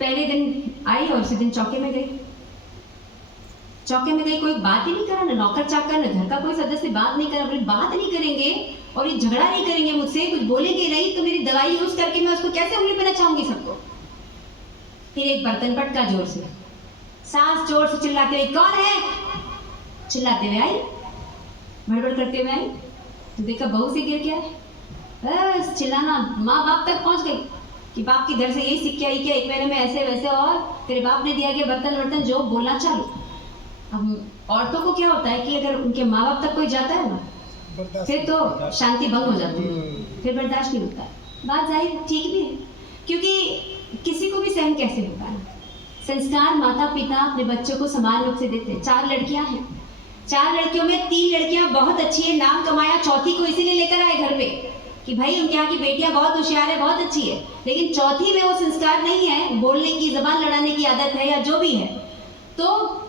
पहले दिन आई और उसी दिन चौके में गई। चौके में गई, कोई बात ही नहीं करा, ना नौकर चाकर ना घर का कोई सदस्य बात नहीं करा। बोले बात नहीं करेंगे और ये झगड़ा नहीं करेंगे मुझसे, कुछ बोलेंगे नहीं तो मेरी दवाई यूज करके मैं उसको कैसे उंगली पे नचाऊंगी सबको। फिर एक बर्तन पटका जोर से, सास जोर से चिल्लाते हुए कौन है, चिल्लाते हुए आई, बड़बड़ करते हुए आई, तो देखा बहू से गिर गया है। बस चिल्लाना माँ बाप तक पहुंच गई कि बाप के घर से यही सीख के आई क्या, एक महीने में ऐसे वैसे, और तेरे बाप ने दिया कि बर्तन जो बोलना चालू। अब औरतों को क्या होता है कि अगर उनके माँ बाप तक कोई जाता है ना फिर तो शांति भंग हो जाती है, फिर बर्दाश्त नहीं होता है। बात जाहिर ठीक भी है, क्योंकि किसी को भी सहन कैसे होता है। संस्कार माता पिता अपने बच्चों को समान रूप से देते हैं। 4 लड़कियां हैं, 4 लड़कियों में 3 लड़कियां बहुत अच्छी है, नाम कमाया, चौथी को इसीलिए लेकर आए घर पे कि भाई उनके यहाँ की बेटियां बहुत होशियार है, बहुत अच्छी है, लेकिन चौथी में वो संस्कार नहीं है, बोलने की, जबान लड़ाने की आदत है या जो भी है, तो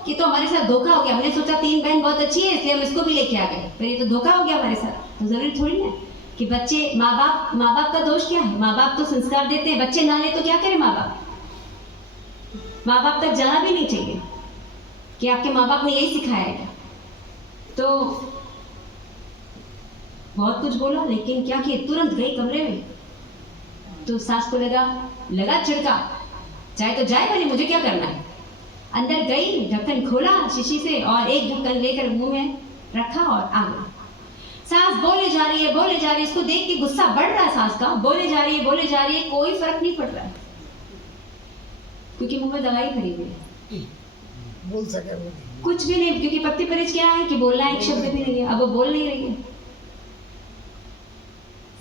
ये तो हमारे साथ धोखा हो गया। हमने सोचा 3 बहन बहुत अच्छी है इसलिए हम इसको भी लेके आ गए, पर ये तो धोखा हो गया हमारे साथ। तो जरूरी थोड़ी है कि बच्चे माँ बाप का दोष क्या है, माँ बाप तो संस्कार देते हैं, बच्चे ना ले तो क्या करें। माँ बाप तक जाना भी नहीं चाहिए कि आपके माँ बाप ने यही सिखाया है क्या। तो बहुत कुछ बोला, लेकिन क्या किया, तुरंत गई कमरे में। तो सास को लगा छिड़का, जाए तो जाए भले, मुझे क्या करना है। अंदर गई, ढक्कन खोला शीशी से और एक ढक्कन लेकर मुंह में रखा और आ गया। सास बोले जा रही है, इसको देख के गुस्सा बढ़ रहा है सास का, बोले जा रही है, कोई फर्क नहीं पड़ रहा है क्योंकि मुंह में दवाई भरी हुई है, बोल सके कुछ भी नहीं, क्योंकि पत्ती परहेज क्या है कि बोलना एक शब्द भी नहीं है। अब वो बोल नहीं रही है।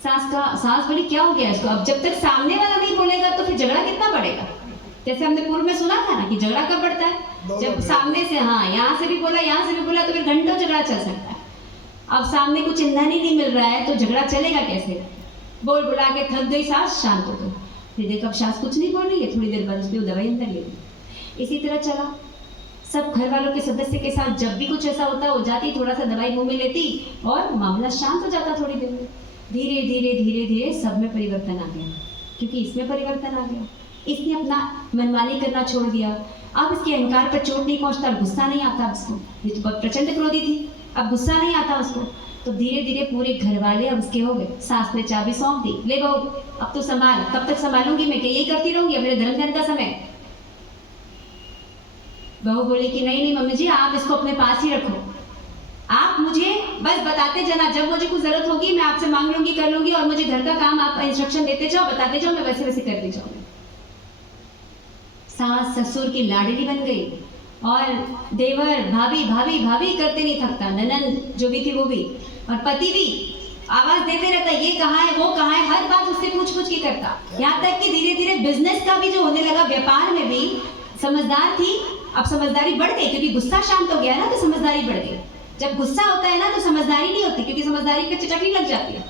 सास बोली क्या हो गया इसको, अब जब तक सामने वाला नहीं बोलेगा तो फिर झगड़ा कितना बढ़ेगा। जैसे हमने पूर्व में सुना था ना कि झगड़ा कब बढ़ता है, जब सामने से, हाँ यहाँ से भी बोला तो फिर घंटों झगड़ा चल सकता है। अब सामने कुछ ईंधन ही नहीं मिल रहा है तो झगड़ा चलेगा कैसे। बोल बुला के थक गई सास, शांत हो गई। फिर देखो अब सास कुछ नहीं बोल रही है, थोड़ी देर बाद उसने दवाई अंदर ले ली। इसी तरह चला, सब घर वालों के सदस्य के साथ जब भी कुछ ऐसा होता वो जाती, थोड़ा सा दवाई मुंह में लेती और मामला शांत हो जाता थोड़ी देर में। धीरे धीरे सब में परिवर्तन आ गया, क्योंकि इसमें परिवर्तन आ गया, इसने अपना मनमानी करना छोड़ दिया। अब इसके अहंकार पर चोट नहीं पहुंचता, गुस्सा नहीं आता उसको, ये तो बहुत प्रचंड क्रोधी थी, अब गुस्सा नहीं आता उसको। तो धीरे धीरे पूरे घर वाले अब उसके हो गए। सास ने चाबी सौंप दी, ले बहू अब तो संभाल, कब तक संभालूंगी मैं, क्या यही करती रहूंगी, अपने धर्म ध्यान का समय। बहू बोली कि नहीं मम्मी जी आप इसको अपने पास ही रखो, आप मुझे बस बताते जाना, जब मुझे कुछ जरूरत होगी मैं आपसे मांग लूंगी, कर लूंगी, और मुझे घर का काम आप इंस्ट्रक्शन देते जाओ, बताते जाओ, मैं वैसे वैसे करती जाऊंगी। सास ससुर की लाडली बन गई और देवर भाभी भाभी भाभी करते नहीं थकता, ननन जो भी थी वो भी, और पति भी आवाज देते रहता, ये कहाँ है वो कहाँ है, हर बात उससे पूछ के करता। यहाँ तक कि धीरे धीरे बिजनेस का भी जो होने लगा, व्यापार में भी समझदार थी, अब समझदारी बढ़ गई, क्योंकि गुस्सा शांत हो गया ना तो समझदारी बढ़ गई। जब गुस्सा होता है ना तो समझदारी नहीं होती, क्योंकि समझदारी पे चटकनी लग जाती है।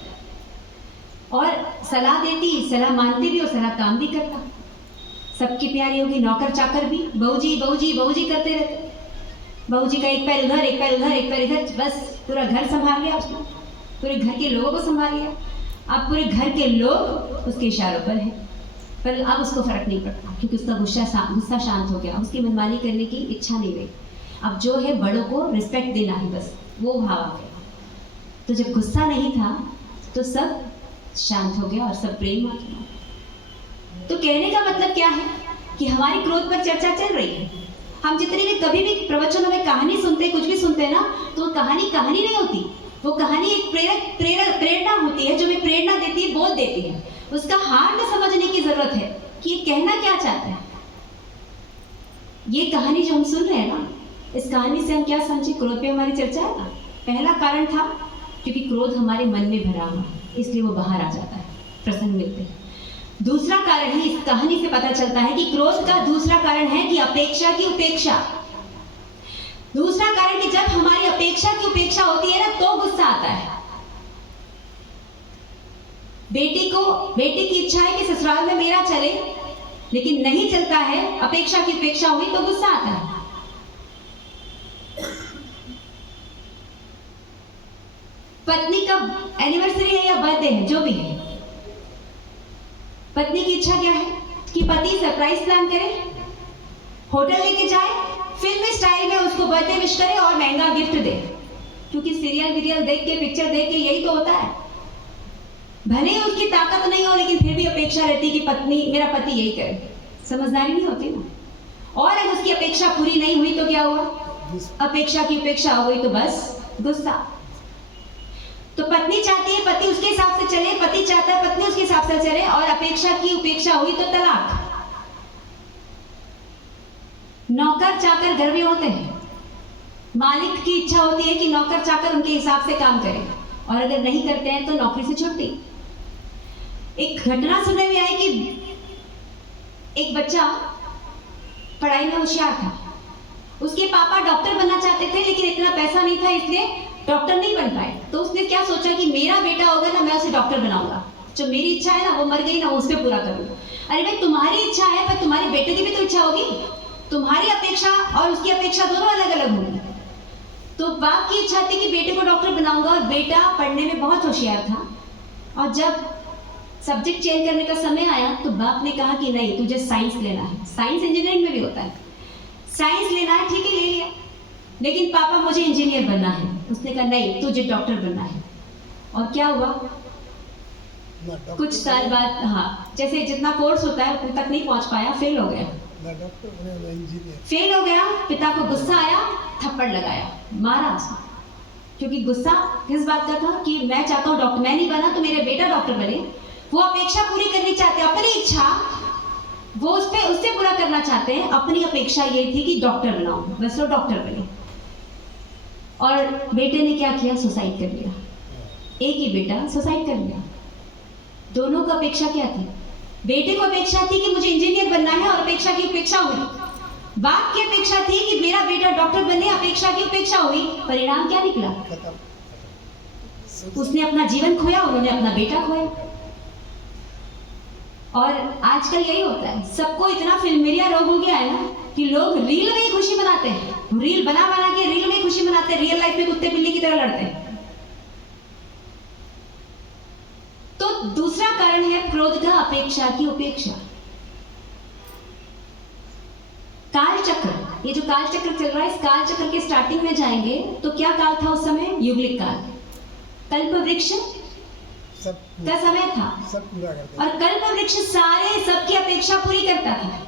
और सलाह देती, सलाह मानती भी और सलाह काम भी करता। सबकी प्यारी होगी, नौकर चाकर भी बहू जी करते रहते। बहू जी का एक पैर उधर एक पैर इधर, बस पूरा घर संभाल लिया उसने, पूरे घर के लोगों को संभाल लिया। अब पूरे घर के लोग उसके इशारों पर हैं, पर अब उसको फर्क नहीं पड़ता, क्योंकि उसका गुस्सा शांत हो गया, उसकी मनमानी करने की इच्छा नहीं रही। अब जो है बड़ों को रिस्पेक्ट देना है, बस वो भाव आ गया। तो जब गुस्सा नहीं था तो सब शांत हो गया और सब प्रेम आ गया। तो कहने का मतलब क्या है कि हमारी क्रोध पर चर्चा चल रही है। हम जितनी भी कभी भी प्रवचनों में कहानी सुनते हैं, कुछ भी सुनते हैं ना, तो कहानी नहीं होती, वो कहानी एक प्रेरणा होती है, जो हमें प्रेरणा देती है, बोध देती है। उसका हार में समझने की जरूरत है कि ये कहना क्या चाहता है। ये कहानी जो हम सुन रहे हैं ना, इस कहानी से हम क्या समझे, क्रोध पे हमारी चर्चा है ना। पहला कारण था क्योंकि क्रोध हमारे मन में भरा हुआ है, इसलिए वो बाहर आ जाता है, प्रसंग मिलते हैं। दूसरा कारण है, इस कहानी से पता चलता है कि क्रोध का दूसरा कारण है कि अपेक्षा की उपेक्षा। दूसरा कारण कि जब हमारी अपेक्षा की उपेक्षा होती है ना, तो गुस्सा आता है। बेटी की इच्छा है कि ससुराल में मेरा चले, लेकिन नहीं चलता है, अपेक्षा की उपेक्षा हुई तो गुस्सा आता है। पत्नी का एनिवर्सरी है या बर्थडे है, जो भी है, पत्नी की इच्छा क्या है कि पति सरप्राइज प्लान करे, होटल लेके जाए, फिल्मी स्टाइल में उसको बर्थडे विश करे और महंगा गिफ्ट दे। क्योंकि सीरियल देख के, पिक्चर देख के यही तो होता है। भले ही उसकी ताकत नहीं हो, लेकिन फिर भी अपेक्षा रहती कि मेरा पति यही करे। समझदारी नहीं होती ना। और अगर उसकी अपेक्षा पूरी नहीं हुई तो क्या हुआ? अपेक्षा की उपेक्षा हो गई तो बस गुस्सा। तो पत्नी चाहती है पति उसके हिसाब से चले, पति चाहता है पत्नी उसके हिसाब से चले, और अपेक्षा की उपेक्षा हुई तो तलाक। नौकर चाकर घर में होते हैं, मालिक की इच्छा होती है कि नौकर चाकर उनके हिसाब से काम करें, और अगर नहीं करते हैं तो नौकरी से छुट्टी। एक घटना सुनने में आई कि एक बच्चा पढ़ाई में होशियार था, उसके पापा डॉक्टर बनना चाहते थे, लेकिन इतना पैसा नहीं था, इसलिए डॉक्टर नहीं बन पाए। तो उसने क्या सोचा कि मेरा बेटा होगा ना, मैं उसे डॉक्टर बनाऊंगा। जो मेरी इच्छा है ना, वो मर गई ना, उस पर पूरा करूंगा। अरे भाई, तुम्हारी इच्छा है, पर तुम्हारे बेटे की भी तो इच्छा होगी। तुम्हारी अपेक्षा और उसकी अपेक्षा दोनों अलग अलग होंगी। तो बाप की इच्छा थी कि बेटे को डॉक्टर बनाऊंगा, और बेटा पढ़ने में बहुत होशियार था, और जब सब्जेक्ट चेंज करने का समय आया तो बाप ने कहा कि नहीं, तुझे साइंस लेना है। साइंस इंजीनियरिंग में भी होता है, साइंस लेना है, ठीक है, ले लिया। लेकिन पापा मुझे इंजीनियर बनना है। उसने कहा नहीं, तुझे डॉक्टर बनना है। और क्या हुआ? कुछ साल बाद, हाँ, जैसे जितना कोर्स होता है उतने तक नहीं पहुंच पाया, फेल हो गया। फेल हो गया, पिता को गुस्सा आया, थप्पड़ लगाया, मारा उसने। क्योंकि गुस्सा किस बात का था कि मैं चाहता हूँ डॉक्टर, मैं नहीं बना तो मेरे बेटा डॉक्टर बने। वो अपेक्षा पूरी करनी चाहते हैं, अपनी इच्छा वो उससे पूरा करना चाहते हैं। अपनी अपेक्षा ये थी कि डॉक्टर बनाओ, बस वो डॉक्टर बने। और बेटे ने क्या किया? सुसाइड कर लिया। एक ही बेटा सुसाइड कर लिया। दोनों को अपेक्षा क्या थी? बेटे को अपेक्षा थी कि मुझे इंजीनियर बनना है, और अपेक्षा की उपेक्षा हुई। बाप की अपेक्षा थी कि मेरा बेटा डॉक्टर बने, अपेक्षा की उपेक्षा हुई। परिणाम क्या निकला? उसने अपना जीवन खोया, उन्होंने अपना बेटा खोया। और आजकल यही होता है, सबको इतना फिल्मेरिया रोग हो गया है ना कि लोग रील में ही खुशी मनाते हैं। रील बना के रील में ही खुशी मनाते हैं, रियल लाइफ में कुत्ते बिल्ली की तरह लड़ते हैं। तो दूसरा कारण है क्रोध का, अपेक्षा की उपेक्षा। काल चक्र, ये जो काल चक्र चल रहा है, इस काल चक्र के स्टार्टिंग में जाएंगे तो क्या काल था उस समय? युगलिक काल, कल्प वृक्ष का समय था। सब पूरा करता और कल्प वृक्ष सारे सबकी अपेक्षा पूरी करता था।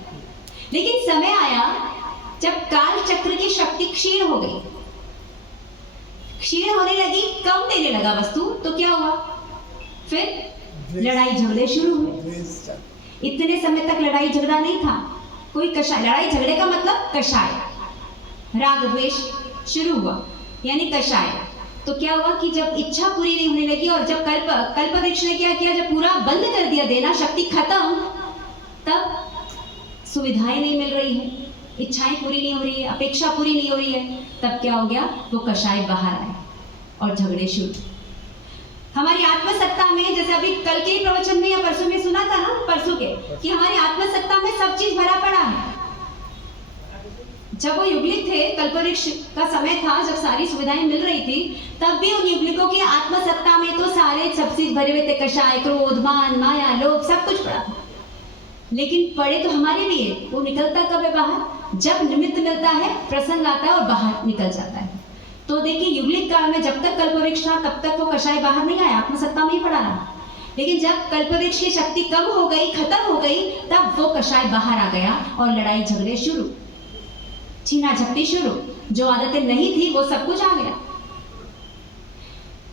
लेकिन समय आया जब काल चक्र की शक्ति क्षीण हो गई, क्षीण होने लगी, कम देने लगा वस्तु, तो क्या हुआ? फिर लड़ाई झगड़े शुरू हुए। इतने समय तक लड़ाई झगड़ा नहीं था, कोई कषाय। लड़ाई झगड़े का मतलब कषाय, राग द्वेष शुरू हुआ, यानी कषाय। तो क्या हुआ कि जब इच्छा पूरी नहीं होने लगी, और जब कल्प वृक्ष ने क्या किया, जब पूरा बंद कर दिया देना, शक्ति खत्म, तब सुविधाएं नहीं मिल रही है, इच्छाएं पूरी नहीं हो रही है, अपेक्षा पूरी नहीं हो रही है, तब क्या हो गया? वो कषाय बाहर आए और झगड़े शुरू। हमारी आत्मसत्ता में, जैसे अभी कल के ही प्रवचन में या परसों में सुना था ना, परसों के, कि हमारी आत्मसत्ता में सब चीज भरा पड़ा है। जब वो युगलिक थे, कल्पवृक्ष का समय था, जब सारी सुविधाएं मिल रही थी, तब भी उन युगलिकों की आत्मसत्ता में तो सारे सब चीज भरे हुए थे। कषाय, क्रोध, मान, माया, लोभ, सब कुछ पड़ा था। लेकिन पड़े तो हमारे भी है, वो निकलता कब है बाहर? जब निमित्त मिलता है, प्रसंग आता है और बाहर निकल जाता है। तो देखिए, युगलिक काल में जब तक कल्पवृक्ष था, तब तक वो कषाय बाहर नहीं आया, आत्मसत्ता में ही पड़ा रहा। लेकिन जब कल्पवृक्ष की शक्ति कम हो गई, खत्म हो गई, तब वो कषाय बाहर आ गया और लड़ाई झगड़े शुरू, छीना झपटी शुरू। जो आदतें नहीं थी वो सब कुछ आ गया।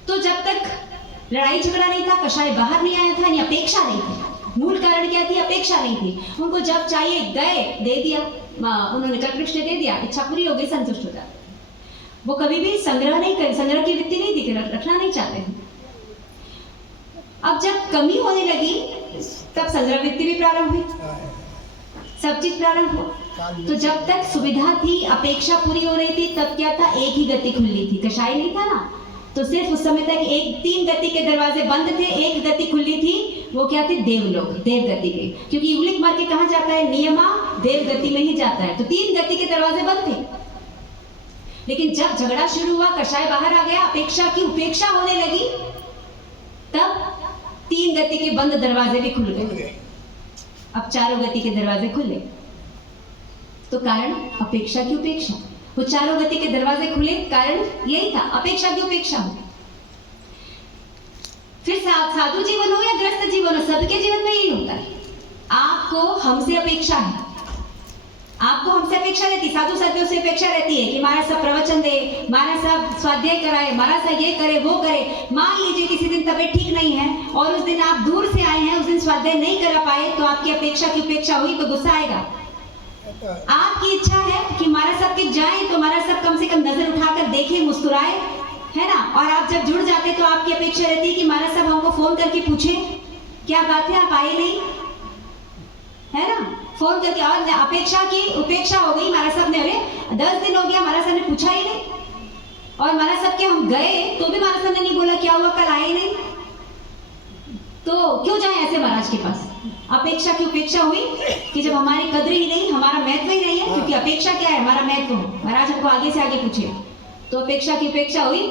तो जब तक लड़ाई झगड़ा नहीं था, कषाय बाहर नहीं आया था, यानी अपेक्षा नहीं थी। मूल कारण क्या थी? अपेक्षा नहीं थी। उनको जब चाहिए गए, दे दिया, उन्होंने कल्पवृक्ष ने दे दिया, इच्छा पूरी हो गई, संतुष्ट हो जाते। वो कभी भी संग्रह नहीं कर, संग्रह की वृत्ति नहीं थी, रखना नहीं चाहते थे। अब जब कमी होने लगी तब संग्रह वृत्ति भी प्रारंभ हुई, हाँ, सब चीज प्रारंभ हुआ। तो जब तक सुविधा थी, अपेक्षा पूरी हो रही थी, तब क्या था, एक ही गति खुली थी, कषाय नहीं था ना। तो सिर्फ उस समय तक तीन गति के दरवाजे बंद थे, एक गति खुली थी, वो क्या थी, देवलोक, देव गति के। क्योंकि युगलिक मार्ग के कहाँ जाता है, नियमा देव गति में ही जाता है। तो तीन गति के दरवाजे बंद थे। लेकिन जब झगड़ा शुरू हुआ, कषाय बाहर आ गया, अपेक्षा की उपेक्षा होने लगी, तब तीन गति के बंद दरवाजे भी खुल गए। अब चारों गति के दरवाजे खुले। तो कारण अपेक्षा की उपेक्षा। वो चारों गति के दरवाजे खुले, कारण यही था, अपेक्षा की उपेक्षा हो। फिर साधु जीवन हो या ग्रस्त जीवन हो, सबके जीवन में यही होता है। आपको हमसे अपेक्षा है, आपको हमसे अपेक्षा रहती, साधु साथियों से अपेक्षा रहती है कि महाराज साहब प्रवचन दे, महाराज साहब स्वाध्याय कराए, महाराज साहब ये करे वो करे। मान लीजिए किसी दिन तबीयत ठीक नहीं है और उस दिन आप दूर से आए हैं, उस दिन स्वाध्याय नहीं करा पाए, तो आपकी अपेक्षा की उपेक्षा हुई तो गुस्सा आएगा। आपकी इच्छा है कि महाराज साहब के जाए तो महाराज साहब कम से कम नजर उठाकर देखें, मुस्कुराए, है ना। और आप जब जुड़ जाते तो आपकी अपेक्षा रहती है कि महाराज साहब हमको फोन करके पूछे क्या बात है, आप आए नहीं, है ना, फोन करके। और अपेक्षा की उपेक्षा हो गई, महाराज साहब ने, अरे 10 दिन हो गया महाराज साहब ने पूछा ही नहीं। और महाराज साहब के हम गए तो भी महाराज साहब ने नहीं बोला क्या हुआ, कल आए नहीं, तो क्यों जाए ऐसे महाराज के पास। अपेक्षा की उपेक्षा हुई कि जब हमारी कदर ही नहीं, हमारा महत्व ही नहीं है, क्योंकि अपेक्षा क्या है, हमारा महत्व, महाराज हमको आगे से आगे पूछे, तो अपेक्षा की उपेक्षा हुई,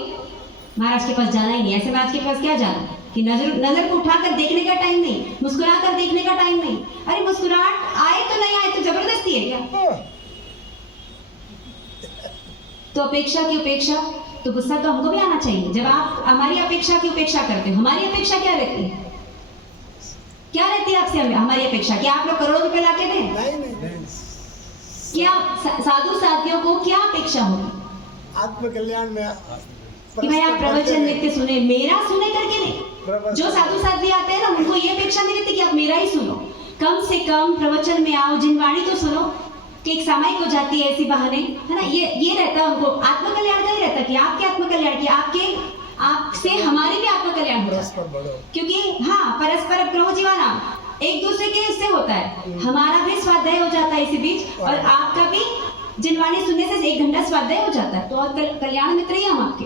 महाराज के पास जाना ही नहीं। ऐसे महाराज के पास क्या जाना कि नजर को उठाकर देखने का टाइम नहीं, मुस्कुरा कर देखने का टाइम नहीं। अरे मुस्कुराहट आए तो नहीं आए तो जबरदस्ती है क्या। तो अपेक्षा की उपेक्षा, तो गुस्सा तो हमको भी आना चाहिए जब आप हमारी अपेक्षा की उपेक्षा करते हो। हमारी अपेक्षा क्या रहती है, क्या रहती है आपसे हमारी अपेक्षा, क्या आप लोग करोड़ों रुपए लाके दें, क्या साधु साथियों को क्या अपेक्षा होगी, आत्मकल्याण में कि भाई आप प्रवचन नित्य सुने, मेरा सुने करके नहीं। जो साधु साथी आते हैं ना, उनको ये अपेक्षा नहीं रहती कि आप मेरा ही सुनो, कम से कम प्रवचन में आओ, जिनवाणी तो सुनो, कि एक सामायिक हो जाती है ऐसी बहाने, है ना। ये रहता है उनको, आत्मकल्याण का ही रहता है कि आपके आत्मकल्याण की, आपसे हमारे भी आत्मकल्याण हो जाता है। क्योंकि हाँ, परस्पर अपग्रहो जीवाना, एक दूसरे के इससे होता है, हमारा भी स्वाध्याय हो जाता है इसी बीच, और आपका भी जिनवाणी सुनने से 1 घंटा स्वाध्याय हो जाता है। तो और कल्याण मित्र ही हम आपके।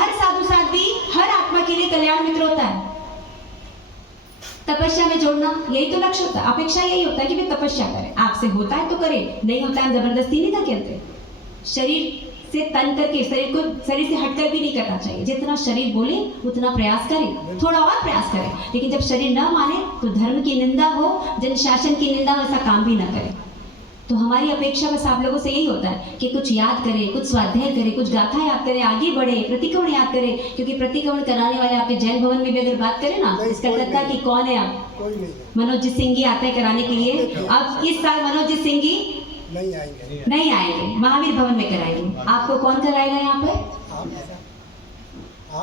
हर साधु साध्वी हर आत्मा के लिए कल्याण मित्र होता है। तपस्या में जोड़ना, यही तो लक्ष्य होता है, अपेक्षा यही होता है कि वे तपस्या करें। आपसे होता है तो करें, नहीं होता है जबरदस्ती नहीं धकेलते। शरीर से तन करके, शरीर से हटकर भी नहीं करना चाहिए। जितना शरीर बोले उतना प्रयास करें, थोड़ा और प्रयास करें, लेकिन जब शरीर न माने तो धर्म की निंदा हो, जन शासन की निंदा हो, ऐसा काम भी ना करें। तो हमारी अपेक्षा बस आप लोगों से यही होता है कि कुछ याद करें, कुछ स्वाध्याय करें, कुछ गाथा याद करें, आगे बढ़े, प्रतिक्रमण याद करें। क्योंकि प्रतिक्रमण कराने वाले आपके जैन भवन में भी अगर बात करें ना, इस कलकत्ता की कौन है आप, मनोज सिंह जी आते हैं कराने के लिए। अब इस साल मनोज सिंह जी नहीं आएंगे, महावीर भवन में कराएंगे। आपको कौन कराएगा यहाँ पे,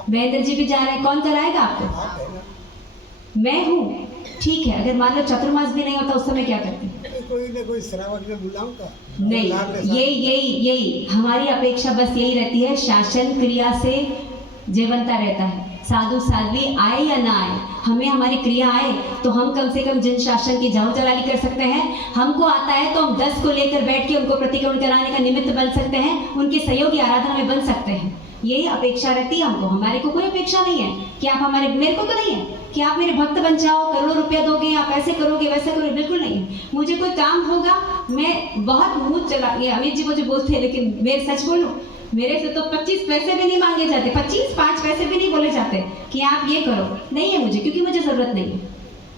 महेंद्र जी भी जा रहे हैं, कौन कराएगा आपको, मैं हूँ। ठीक है, अगर मान लो चतुर्मास भी नहीं होता उस समय क्या करते, कोई ना कोई श्रावक में बुलाऊंगा। नहीं, यही हमारी अपेक्षा बस यही रहती है, शासन क्रिया से जीवनता रहता है। साधु साध्वी आए या ना आए, हमें हमारी क्रिया आए तो हम कम से कम जन शासन की जाओ जलाली कर सकते हैं। हमको आता है तो हम 10 को लेकर बैठ के उनको प्रतिक्रमण कराने का निमित्त बन सकते हैं, उनके सहयोगी आराधना में बन सकते हैं। यही अपेक्षा रहती है हमको। हमारे को कोई अपेक्षा नहीं है कि आप हमारे, मेरे को तो नहीं है कि आप मेरे भक्त बन जाओ, करोड़ों रुपया दोगे, आप ऐसे करोगे वैसे करोगे, बिल्कुल नहीं है। मुझे कोई काम होगा, मैं बहुत मुंह चला, ये अमित जी मुझे बोलते हैं, लेकिन मैं सच बोलूं, मेरे से तो 25 पैसे भी नहीं मांगे जाते, 5 पैसे भी नहीं बोले जाते कि आप ये करो, नहीं है मुझे, क्योंकि मुझे जरूरत नहीं है।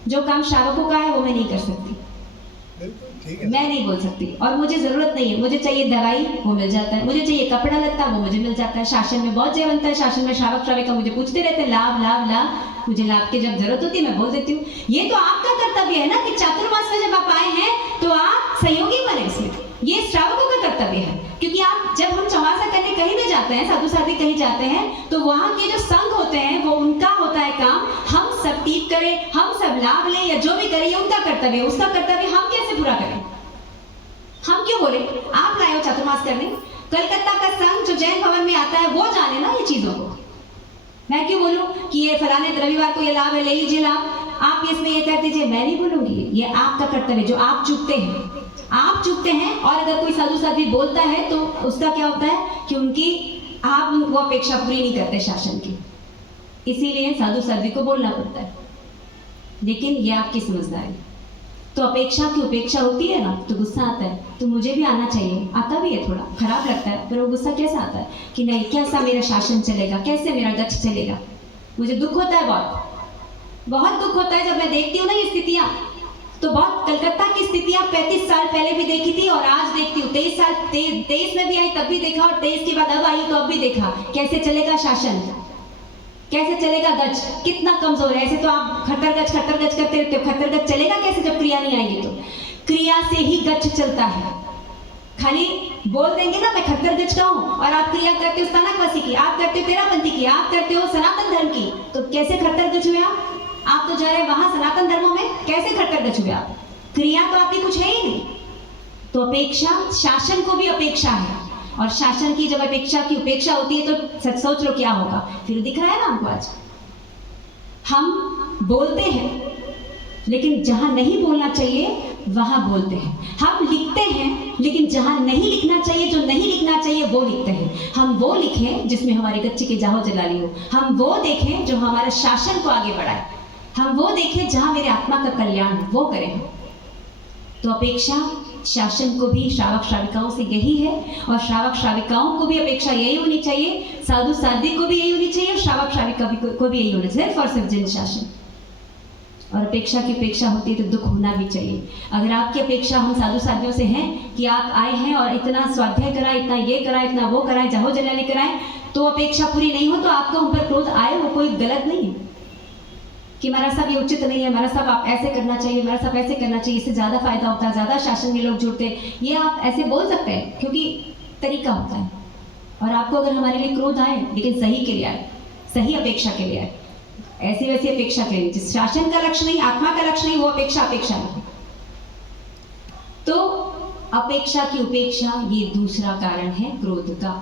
जो काम श्रावकों का है वो मैं नहीं कर सकती, मैं नहीं बोल सकती, और मुझे जरूरत नहीं है। मुझे चाहिए दवाई, वो मिल जाता है, मुझे चाहिए कपड़ा लत्ता, वो मुझे मिल जाता है। शासन में बहुत जीवनता है, शासन में श्रावक श्राविका मुझे पूछते रहते हैं लाभ लाभ लाभ, मुझे लाभ की जब जरूरत होती है मैं बोल देती हूँ। ये तो आपका कर्तव्य है ना कि चातुर्मास में जब आप आए हैं तो आप सहयोगी बने इसमें, ये श्रावकों का कर्तव्य है। क्योंकि आप जब हम चौमासा करने कहीं भी जाते हैं, साधु साथी कहीं जाते हैं, तो वहाँ के जो संघ होते हैं वो उनका होता है काम, हम सब टीप करें, हम सब लाभ लें या जो भी करें, ये उनका कर्तव्य है। उसका कर्तव्य हम कैसे पूरा करें, हम क्यों बोले आप लाए हो चातुर्मास करने। कलकत्ता का संघ जो जैन भवन में आता है वो जाने ना ये चीजों को, मैं क्यों बोलूं कि ये फलाने रविवार को ये लाभ है, ले लीजिए लाभ। आप इसमें ये कर दीजिए, मैं नहीं बोलूंगी, ये आपका कर्तव्य जो आप चूकते हैं। आप चूकते हैं, और अगर कोई साधु साध्वी बोलता है तो उसका क्या होता है कि उनकी आप वो अपेक्षा पूरी नहीं करते शासन की, इसीलिए साधु साध्वी को बोलना पड़ता है। लेकिन ये आपकी समझदारी। तो अपेक्षा की उपेक्षा होती है ना, तो गुस्सा आता है, तो मुझे भी आना चाहिए, आता भी है, थोड़ा खराब लगता है, पर वो गुस्सा कैसा आता है कि नहीं, कैसा मेरा शासन चलेगा, कैसे मेरा गच्छ चलेगा। मुझे दुख होता है, बहुत दुख होता है जब मैं देखती हूँ ना ये स्थितियाँ। तो बहुत कलकत्ता की स्थितियाँ 35 साल पहले भी देखी थी और आज देखती हूँ। 23 में भी आई तब भी देखा, और 23 के बाद अब आई तो अब भी देखा कैसे चलेगा शासन, कैसे चलेगा गच्छ, कितना कमजोर है। ऐसे तो आप खट्टर गच्छ करते रहते हो, खट्टर गच्छ चलेगा कैसे जब क्रिया नहीं आएगी। तो क्रिया से ही गच्छ चलता है। खाली बोल देंगे ना मैं खट्टर गच्छ का हूँ, और आप क्रिया करते हो स्थानकवासी की, आप करते हो तेरापंथी की, आप करते हो सनातन धर्म की, तो कैसे खट्टर गच्छ हुए आप तो जा रहे हैं वहां सनातन धर्मों में, कैसे खट्टर गच्छ हुए आप। क्रिया तो आपकी कुछ है ही नहीं। तो अपेक्षा, शासन को भी अपेक्षा है, और शासन की जब अपेक्षा की उपेक्षा होती है तो सच सोच लो क्या होगा। फिर दिख रहा है ना हमको आज, हम बोलते हैं लेकिन जहां नहीं बोलना चाहिए वहां बोलते हैं। हम लिखते हैं लेकिन जहां नहीं लिखना चाहिए, जो नहीं लिखना चाहिए वो लिखते हैं। हम वो लिखें जिसमें हमारे गच्छ की जाहो जलाली हो, हम वो देखें जो हमारे शासन को आगे बढ़ाए, हम वो देखें जहां मेरे आत्मा का कल्याण हो, वो करें। तो अपेक्षा शासन को भी श्रावक श्राविकाओं से यही है, और श्रावक श्राविकाओं को भी अपेक्षा यही होनी चाहिए, साधु साध्वी को भी यही होनी चाहिए, और श्रावक श्राविका को भी यही होना चाहिए, सिर्फ और सिर्फ जन शासन। और अपेक्षा की अपेक्षा होती है तो दुख होना भी चाहिए। अगर आपकी अपेक्षा हम साधु साध्वियों से हैं कि आप आए हैं और इतना स्वाध्याय कराएं, इतना ये कराएं, इतना वो कराएं, जाहो जलाने कराएं, तो अपेक्षा पूरी नहीं हो तो आपको हम पर क्रोध आए, वो कोई गलत नहीं है कि महाराज साहब ये उचित नहीं है, महाराज साहब आप ऐसे करना चाहिए, महाराज साहब ऐसे करना चाहिए, इससे ज़्यादा फायदा होता है, ज़्यादा शासन के लोग जुड़ते हैं, ये आप ऐसे बोल सकते हैं क्योंकि तरीका होता है। और आपको अगर हमारे लिए क्रोध आए लेकिन सही के लिए आए, सही अपेक्षा के लिए आए, ऐसी वैसी अपेक्षा के लिए, जिस शासन का लक्ष्य नहीं, आत्मा का लक्ष्य नहीं, वो अपेक्षा नहीं। तो अपेक्षा की उपेक्षा ये दूसरा कारण है क्रोध का।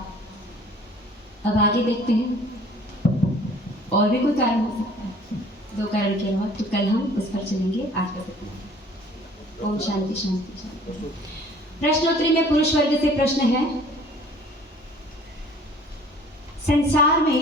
अब आगे देखते हैं, और भी कोई कारण हो सकता है, 2 कारण के अलावा, तो कल हम उस पर चलेंगे। आज का सत्संग। ओम शांति शांति शांति। प्रश्नोत्तरी में पुरुष वर्ग से प्रश्न है, संसार में